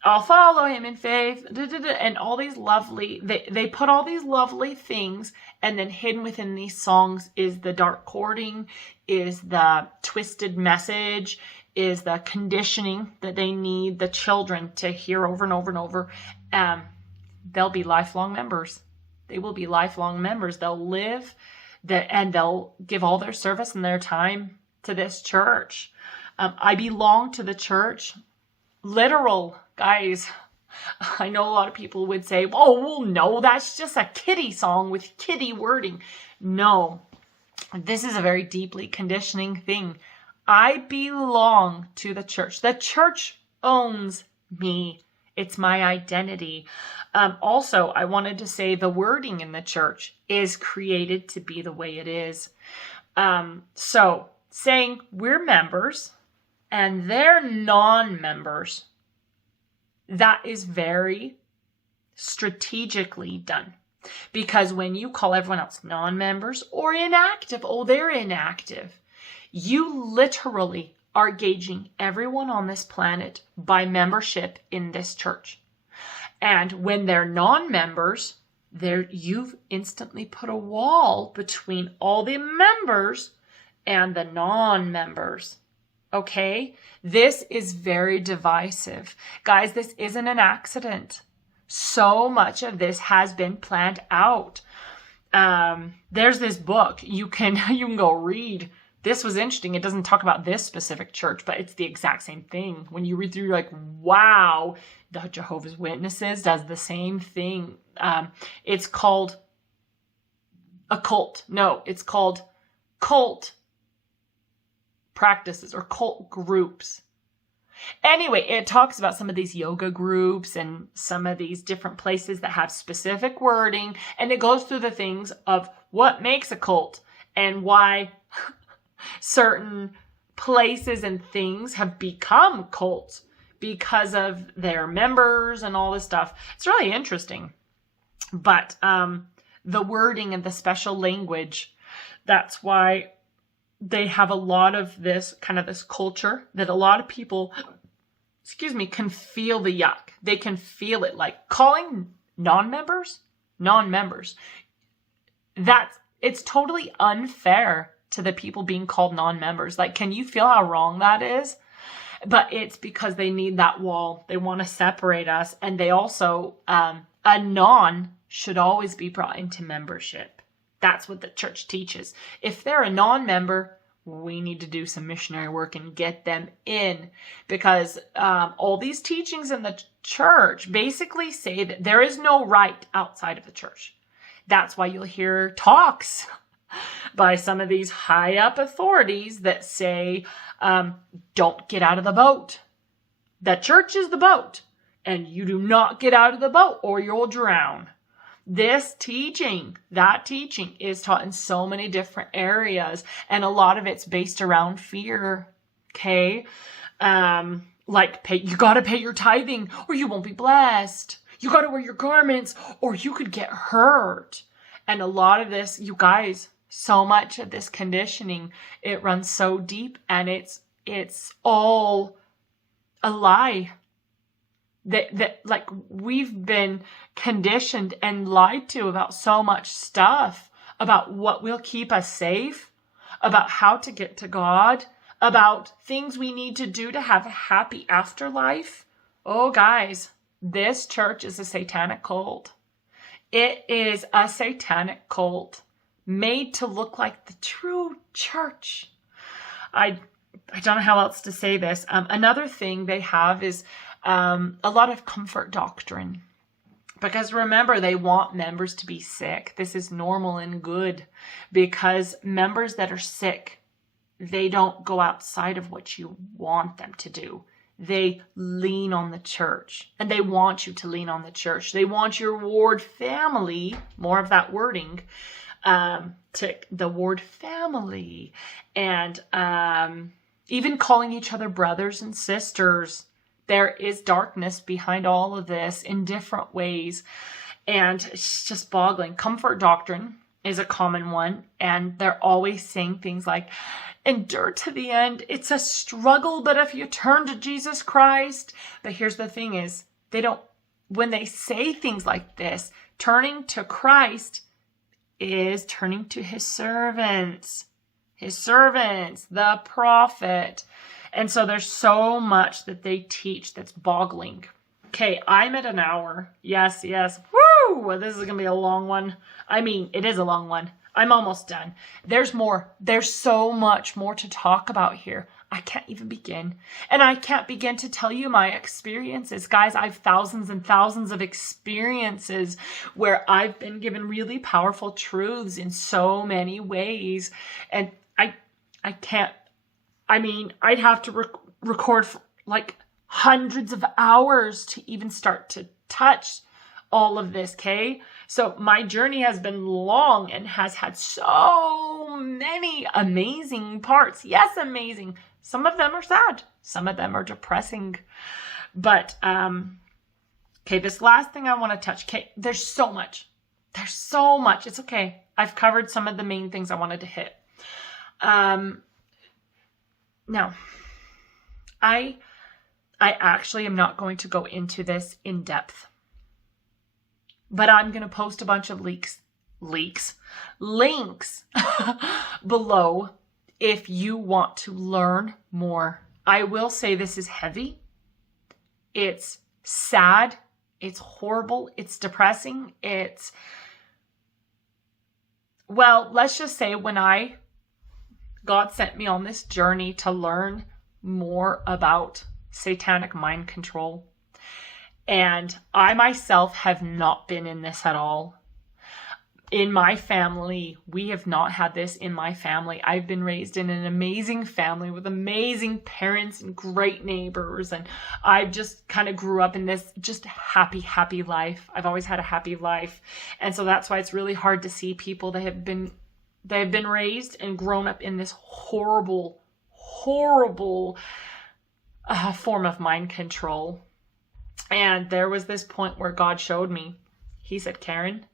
I'll follow him in faith, and all these lovely, they put all these lovely things, and then hidden within these songs is the dark courting, is the twisted message, is the conditioning that they need the children to hear over and over and over. They'll be lifelong members. They will be lifelong members. They'll live and they'll give all their service and their time to this church. I belong to the church. Literal, guys. I know a lot of people would say, oh, well, no, that's just a kiddie song with kiddie wording. No, this is a very deeply conditioning thing. I belong to the church. The church owns me. It's my identity. Also, I wanted to say the wording in the church is created to be the way it is. So saying we're members and they're non-members, that is very strategically done. Because when you call everyone else non-members or inactive, oh, they're inactive, you literally are gauging everyone on this planet by membership in this church. And when they're non-members, you've instantly put a wall between all the members and the non-members. Okay? This is very divisive. Guys, this isn't an accident. So much of this has been planned out. There's this book you can go read. This was interesting. It doesn't talk about this specific church, but it's the exact same thing. When you read through, you're like, wow, the Jehovah's Witnesses does the same thing. It's called a cult. No, it's called cult practices or cult groups. Anyway, it talks about some of these yoga groups and some of these different places that have specific wording. And it goes through the things of what makes a cult and why certain places and things have become cults because of their members and all this stuff. It's really interesting. But the wording and the special language, that's why they have a lot of this kind of this culture that a lot of people, can feel the yuck. They can feel it, like calling non-members, it's totally unfair to the people being called non-members. Like, can you feel how wrong that is? But it's because they need that wall. They want to separate us. And they also, a non should always be brought into membership. That's what the church teaches. If they're a non-member, we need to do some missionary work and get them in, because all these teachings in the church basically say that there is no right outside of the church. That's why you'll hear talks by some of these high up authorities that say, don't get out of the boat. The church is the boat, and you do not get out of the boat or you'll drown. That teaching is taught in so many different areas, and a lot of it's based around fear. Okay. You got to pay your tithing or you won't be blessed. You got to wear your garments or you could get hurt. And a lot of this, you guys, so much of this conditioning, it runs so deep, and it's all a lie. That like we've been conditioned and lied to about so much stuff, about what will keep us safe, about how to get to God, about things we need to do to have a happy afterlife. Oh, guys, this church is a satanic cult. It is a satanic cult made to look like the true church. I don't know how else to say this. Another thing they have is a lot of comfort doctrine. Because remember, they want members to be sick. This is normal and good, because members that are sick, they don't go outside of what you want them to do. They lean on the church, and they want you to lean on the church. They want your ward family, more of that wording, to the ward family, and even calling each other brothers and sisters. There is darkness behind all of this in different ways, and it's just boggling. Comfort doctrine is a common one. And they're always saying things like, endure to the end. It's a struggle, but if you turn to Jesus Christ. But here's the thing is, when they say things like this, turning to Christ is turning to his servants, the prophet. And so there's so much that they teach that's boggling. Okay, I'm at an hour. Yes. Woo! This is going to be a long one. I mean, it is a long one. I'm almost done. There's more. There's so much more to talk about here. I can't even begin. And I can't begin to tell you my experiences. Guys, I have thousands and thousands of experiences where I've been given really powerful truths in so many ways. And I can't, I mean, I'd have to record for like hundreds of hours to even start to touch all of this, okay? So my journey has been long and has had so many amazing parts. Yes, amazing. Some of them are sad. Some of them are depressing. But, okay, this last thing I want to touch. Okay, there's so much. There's so much. It's okay. I've covered some of the main things I wanted to hit. Now, I actually am not going to go into this in depth. But I'm going to post a bunch of links below if you want to learn more. I will say this is heavy. It's sad. It's horrible. It's depressing. Well, let's just say when God sent me on this journey to learn more about satanic mind control. And I myself have not been in this at all. In my family, we have not had this in my family. I've been raised in an amazing family with amazing parents and great neighbors. And I just kind of grew up in this just happy life. I've always had a happy life. And so that's why it's really hard to see people that have been raised and grown up in this horrible form of mind control. And there was this point where God showed me, he said, Karen,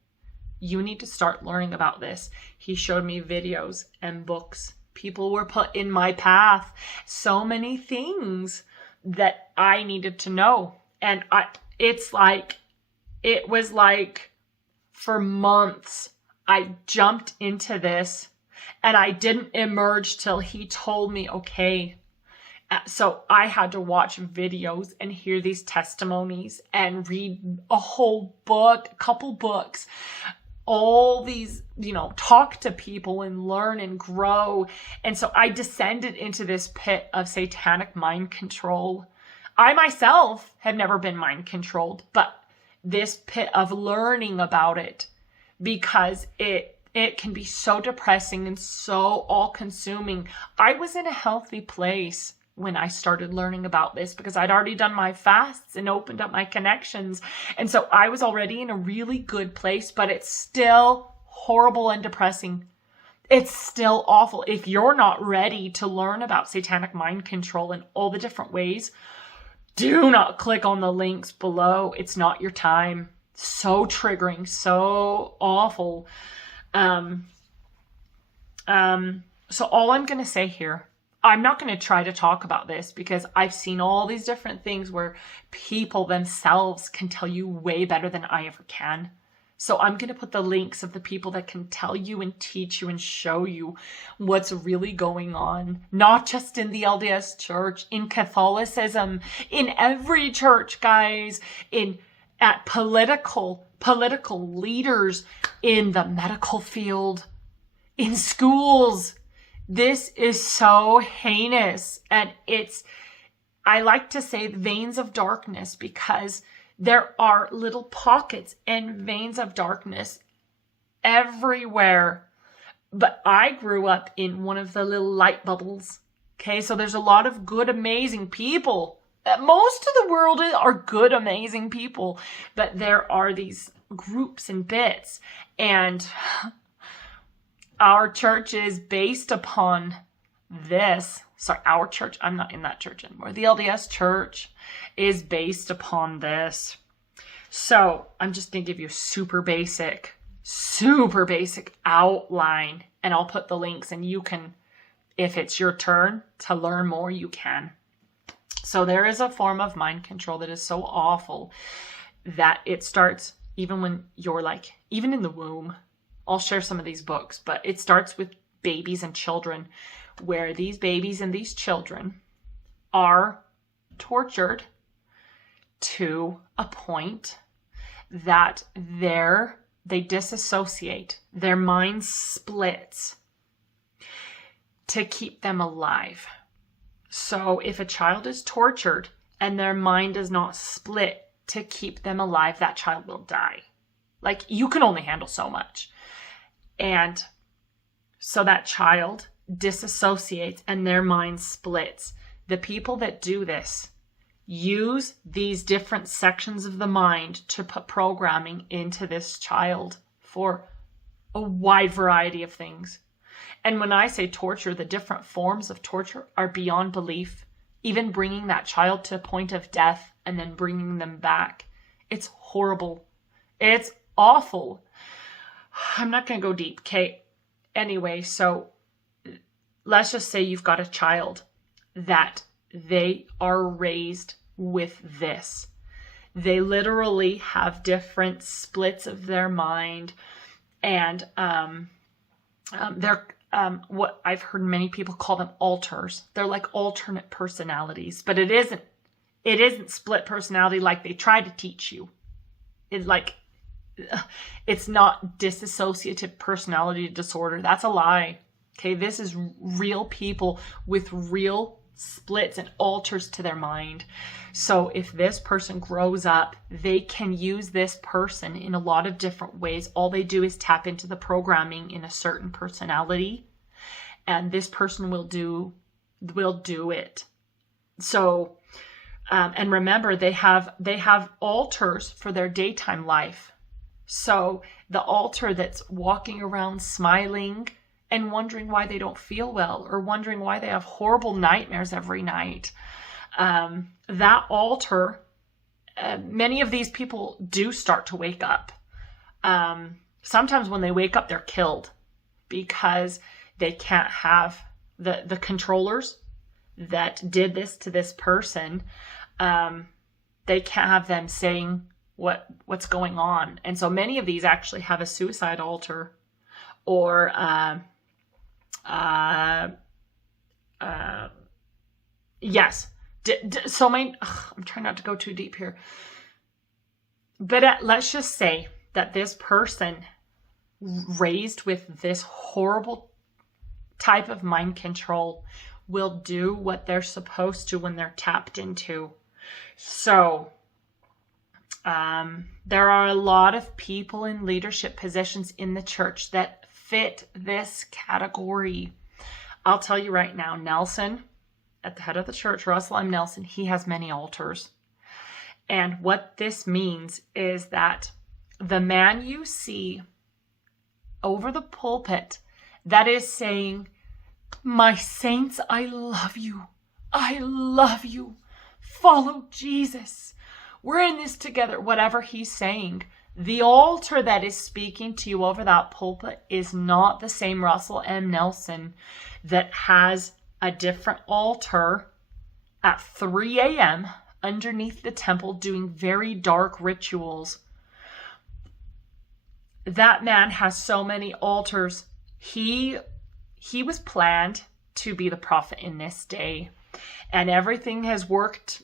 you need to start learning about this. He showed me videos and books. People were put in my path. So many things that I needed to know. And it was like for months, I jumped into this and I didn't emerge till he told me, okay. So I had to watch videos and hear these testimonies and read a whole book, a couple books, all these, talk to people and learn and grow. And so I descended into this pit of satanic mind control. I myself have never been mind controlled, but this pit of learning about it, because it can be so depressing and so all-consuming. I was in a healthy place when I started learning about this because I'd already done my fasts and opened up my connections. And so I was already in a really good place, but it's still horrible and depressing. It's still awful. If you're not ready to learn about satanic mind control in all the different ways, do not click on the links below. It's not your time. So triggering, so awful. So all I'm going to say here, I'm not going to try to talk about this because I've seen all these different things where people themselves can tell you way better than I ever can. So I'm going to put the links of the people that can tell you and teach you and show you what's really going on, not just in the LDS church, in Catholicism, in every church, guys, at political leaders, in the medical field, in schools. This is so heinous. And I like to say veins of darkness because there are little pockets and veins of darkness everywhere. But I grew up in one of the little light bubbles. Okay, so there's a lot of good, amazing people. Most of the world are good, amazing people. But there are these groups and bits. And our church is based upon this. Sorry, our church. I'm not in that church anymore. The LDS church is based upon this. So I'm just going to give you a super basic super basic outline, and I'll put the links, and you can, if it's your turn to learn more, you can. So there is a form of mind control that is so awful that it starts even when you're like, even in the womb. I'll share some of these books, but it starts with babies and children, where these babies and these children are tortured to a point that they disassociate. Their mind splits to keep them alive. So if a child is tortured and their mind does not split to keep them alive, that child will die. Like, you can only handle so much. And so that child disassociates and their mind splits. The people that do this use these different sections of the mind to put programming into this child for a wide variety of things. And when I say torture, the different forms of torture are beyond belief. Even bringing that child to a point of death and then bringing them back. It's horrible. It's awful. I'm not going to go deep, okay? Anyway, so let's just say you've got a child that they are raised with this. They literally have different splits of their mind, and they're what I've heard many people call them alters. They're like alternate personalities, but it isn't split personality like they try to teach you. It's not dissociative personality disorder. That's a lie. Okay, this is real people with real splits and alters to their mind. So if this person grows up, they can use this person in a lot of different ways. All they do is tap into the programming in a certain personality, and this person will do it. So, and remember, they have alters for their daytime life. So the alter that's walking around smiling and wondering why they don't feel well, or wondering why they have horrible nightmares every night. That alter, many of these people do start to wake up. Sometimes when they wake up, they're killed because they can't have the controllers that did this to this person. They can't have them saying what's going on. And so many of these actually have a suicide alter, or yes. So many, I'm trying not to go too deep here. But let's just say that this person raised with this horrible type of mind control will do what they're supposed to when they're tapped into. So there are a lot of people in leadership positions in the church that fit this category. I'll tell you right now, Nelson, at the head of the church, Russell M. Nelson, he has many altars. And what this means is that the man you see over the pulpit that is saying, "My saints, I love you. I love you. Follow Jesus. We're in this together," whatever he's saying, the altar that is speaking to you over that pulpit is not the same Russell M. Nelson that has a different altar at 3 a.m. underneath the temple doing very dark rituals. That man has so many altars. He was planned to be the prophet in this day, and everything has worked.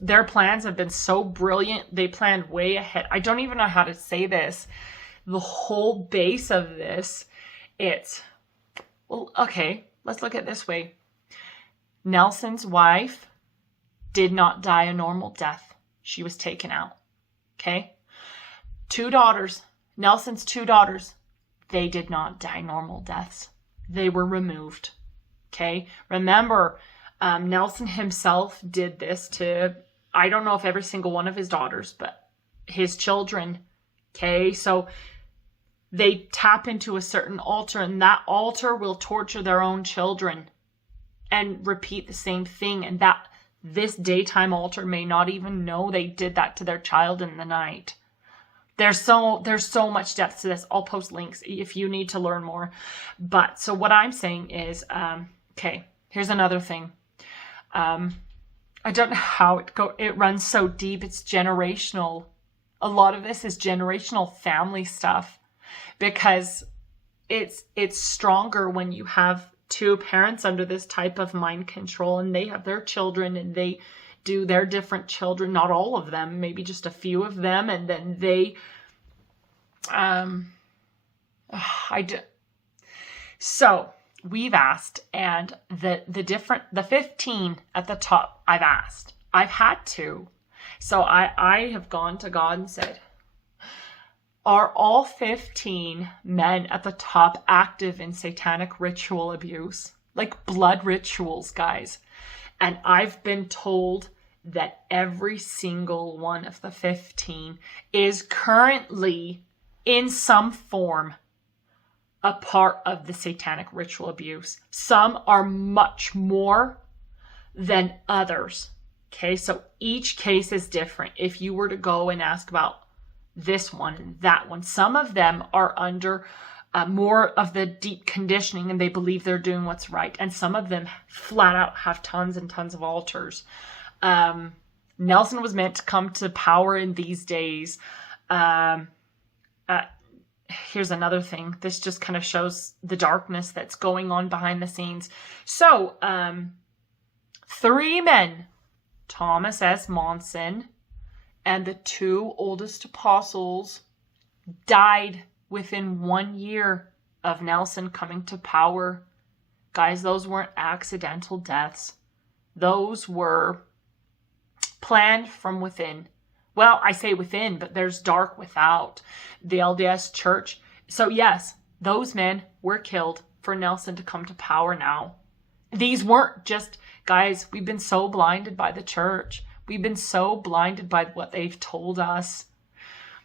Their plans have been so brilliant. They planned way ahead. I don't even know how to say this. The whole base of this, okay, let's look at it this way. Nelson's wife did not die a normal death. She was taken out. Okay? 2 daughters, Nelson's 2 daughters, they did not die normal deaths. They were removed. Okay? Remember, Nelson himself did this to, I don't know if every single one of his daughters, but his children. Okay? So they tap into a certain altar, and that altar will torture their own children and repeat the same thing. And that this daytime altar may not even know they did that to their child in the night. There's so much depth to this. I'll post links if you need to learn more. But so what I'm saying is, okay, here's another thing. I don't know how it runs so deep. It's generational. A lot of this is generational family stuff, because it's stronger when you have two parents under this type of mind control, and they have their children, and they do their different children, not all of them, maybe just a few of them, and then they so we've asked, and the 15 at the top, I've had to. So I have gone to God and said, are all 15 men at the top active in satanic ritual abuse? Like blood rituals, guys. And I've been told that every single one of the 15 is currently in some form a part of the satanic ritual abuse. Some are much more than others. Okay, so each case is different. If you were to go and ask about this one and that one, some of them are under more of the deep conditioning, and they believe they're doing what's right. And some of them flat out have tons and tons of altars. Nelson was meant to come to power in these days. Here's another thing. This just kind of shows the darkness that's going on behind the scenes. So, 3 men, Thomas S. Monson and the 2 oldest apostles, died within 1 year of Nelson coming to power. Guys, those weren't accidental deaths. Those were planned from within. Well, I say within, but there's dark without. The LDS church. So yes, those men were killed for Nelson to come to power now. These weren't just, guys, we've been so blinded by the church. We've been so blinded by what they've told us.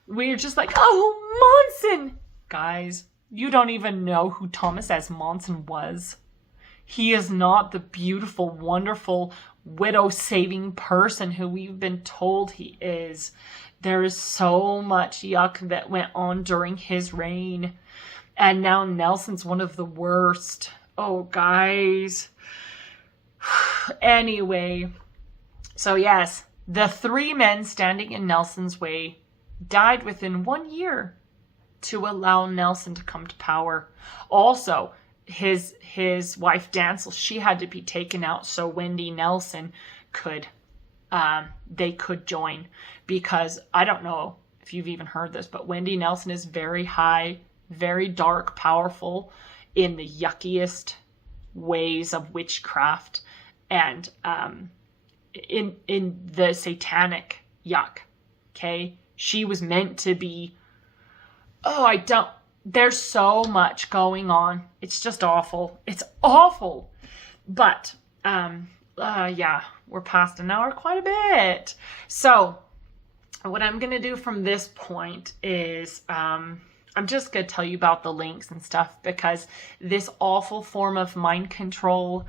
We're just like, oh, Monson! Guys, you don't even know who Thomas S. Monson was. He is not the beautiful, wonderful, widow-saving person who we've been told he is. There is so much yuck that went on during his reign. And now Nelson's one of the worst. Oh, guys. Anyway, so yes, the 3 men standing in Nelson's way died within 1 year to allow Nelson to come to power. Also, his wife Dancel, she had to be taken out so Wendy Nelson could join, because I don't know if you've even heard this, but Wendy Nelson is very high, very dark, powerful in the yuckiest ways of witchcraft and in the satanic yuck. Okay, she was meant to be. There's so much going on. It's just awful. It's awful. But, yeah, we're past an hour quite a bit. So, what I'm going to do from this point is, I'm just going to tell you about the links and stuff, because this awful form of mind control,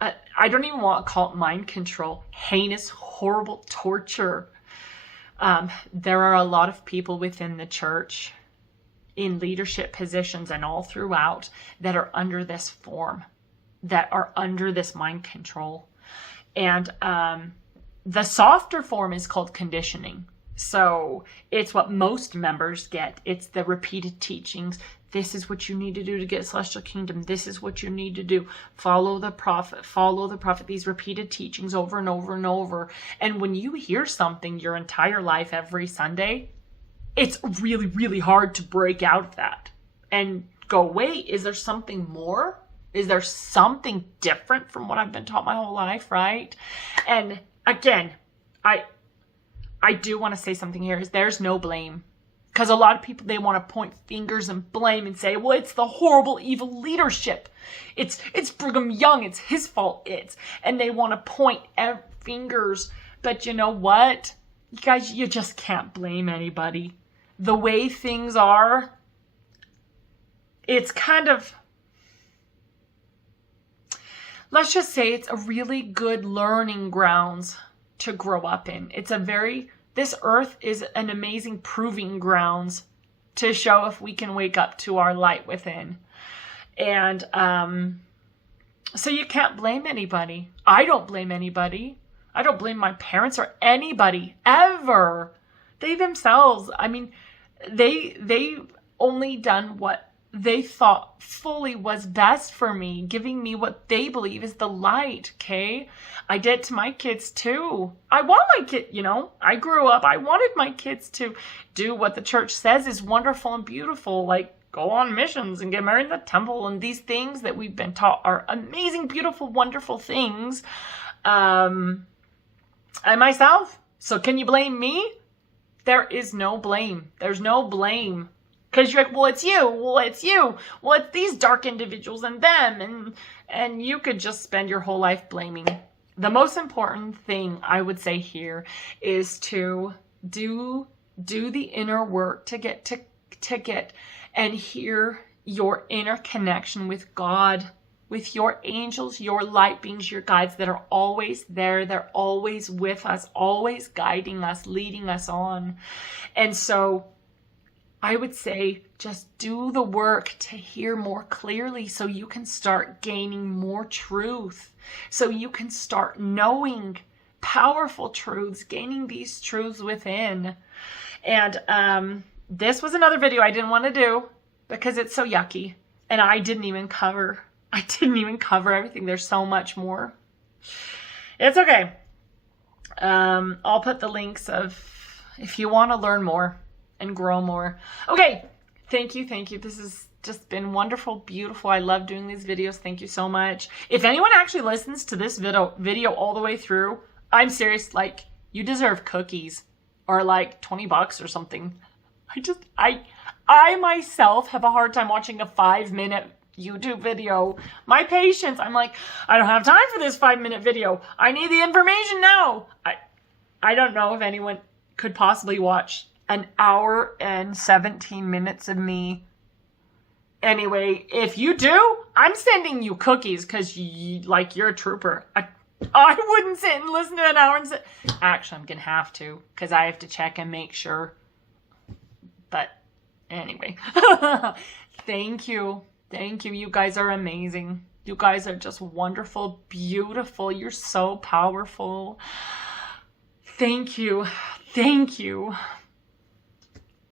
I don't even want to call it mind control, heinous, horrible torture. There are a lot of people within the church, in leadership positions and all throughout, that are under this form, that are under this mind control. And the softer form is called conditioning. So it's what most members get. It's the repeated teachings. This is what you need to do to get celestial kingdom. This is what you need to do. Follow the prophet. Follow the prophet. These repeated teachings over and over and over. And when you hear something your entire life every Sunday, it's really, really hard to break out of that and go, wait, is there something more? Is there something different from what I've been taught my whole life, right? And again, I do want to say something here, is there's no blame. Because a lot of people, they want to point fingers and blame and say, well, it's the horrible, evil leadership. It's Brigham Young. It's his fault. And they want to point fingers. But you know what? You guys, you just can't blame anybody. The way things are, it's kind of, let's just say it's a really good learning grounds to grow up in. It's a very This earth is an amazing proving grounds to show if we can wake up to our light within. And so you can't blame anybody. I don't blame anybody. I don't blame my parents or anybody ever. They themselves, I mean, they only done what they thought fully was best for me, giving me what they believe is the light, okay? I did to my kids too. I want my kid, you know, I grew up, I wanted my kids to do what the church says is wonderful and beautiful, like go on missions and get married in the temple, and these things that we've been taught are amazing, beautiful, wonderful things. And myself, so can you blame me? There is no blame. There's no blame. Because you're like, well, it's you. Well, it's you. Well, it's these dark individuals and them. And you could just spend your whole life blaming. The most important thing I would say here is to do the inner work to get and hear your inner connection with God, with your angels, your light beings, your guides that are always there. They're always with us, always guiding us, leading us on. And so I would say just do the work to hear more clearly so you can start gaining more truth, so you can start knowing powerful truths, gaining these truths within. And this was another video I didn't want to do because it's so yucky, and I didn't even cover everything. There's so much more. It's okay. I'll put the links of if you want to learn more and grow more. Okay, thank you. This has just been wonderful, beautiful. I love doing these videos. Thank you so much. If anyone actually listens to this video all the way through, I'm serious, like, you deserve cookies or like $20 or something. I myself have a hard time watching a 5-minute YouTube video. My patience, I'm like, I don't have time for this 5-minute video. I need the information now. I don't know if anyone could possibly watch an hour and 17 minutes of me. Anyway, if you do, I'm sending you cookies because you're a trooper. I wouldn't sit and listen to an hour and sit. Actually, I'm going to have to because I have to check and make sure. But anyway, thank you. Thank you. You guys are amazing. You guys are just wonderful, beautiful. You're so powerful. Thank you. Thank you.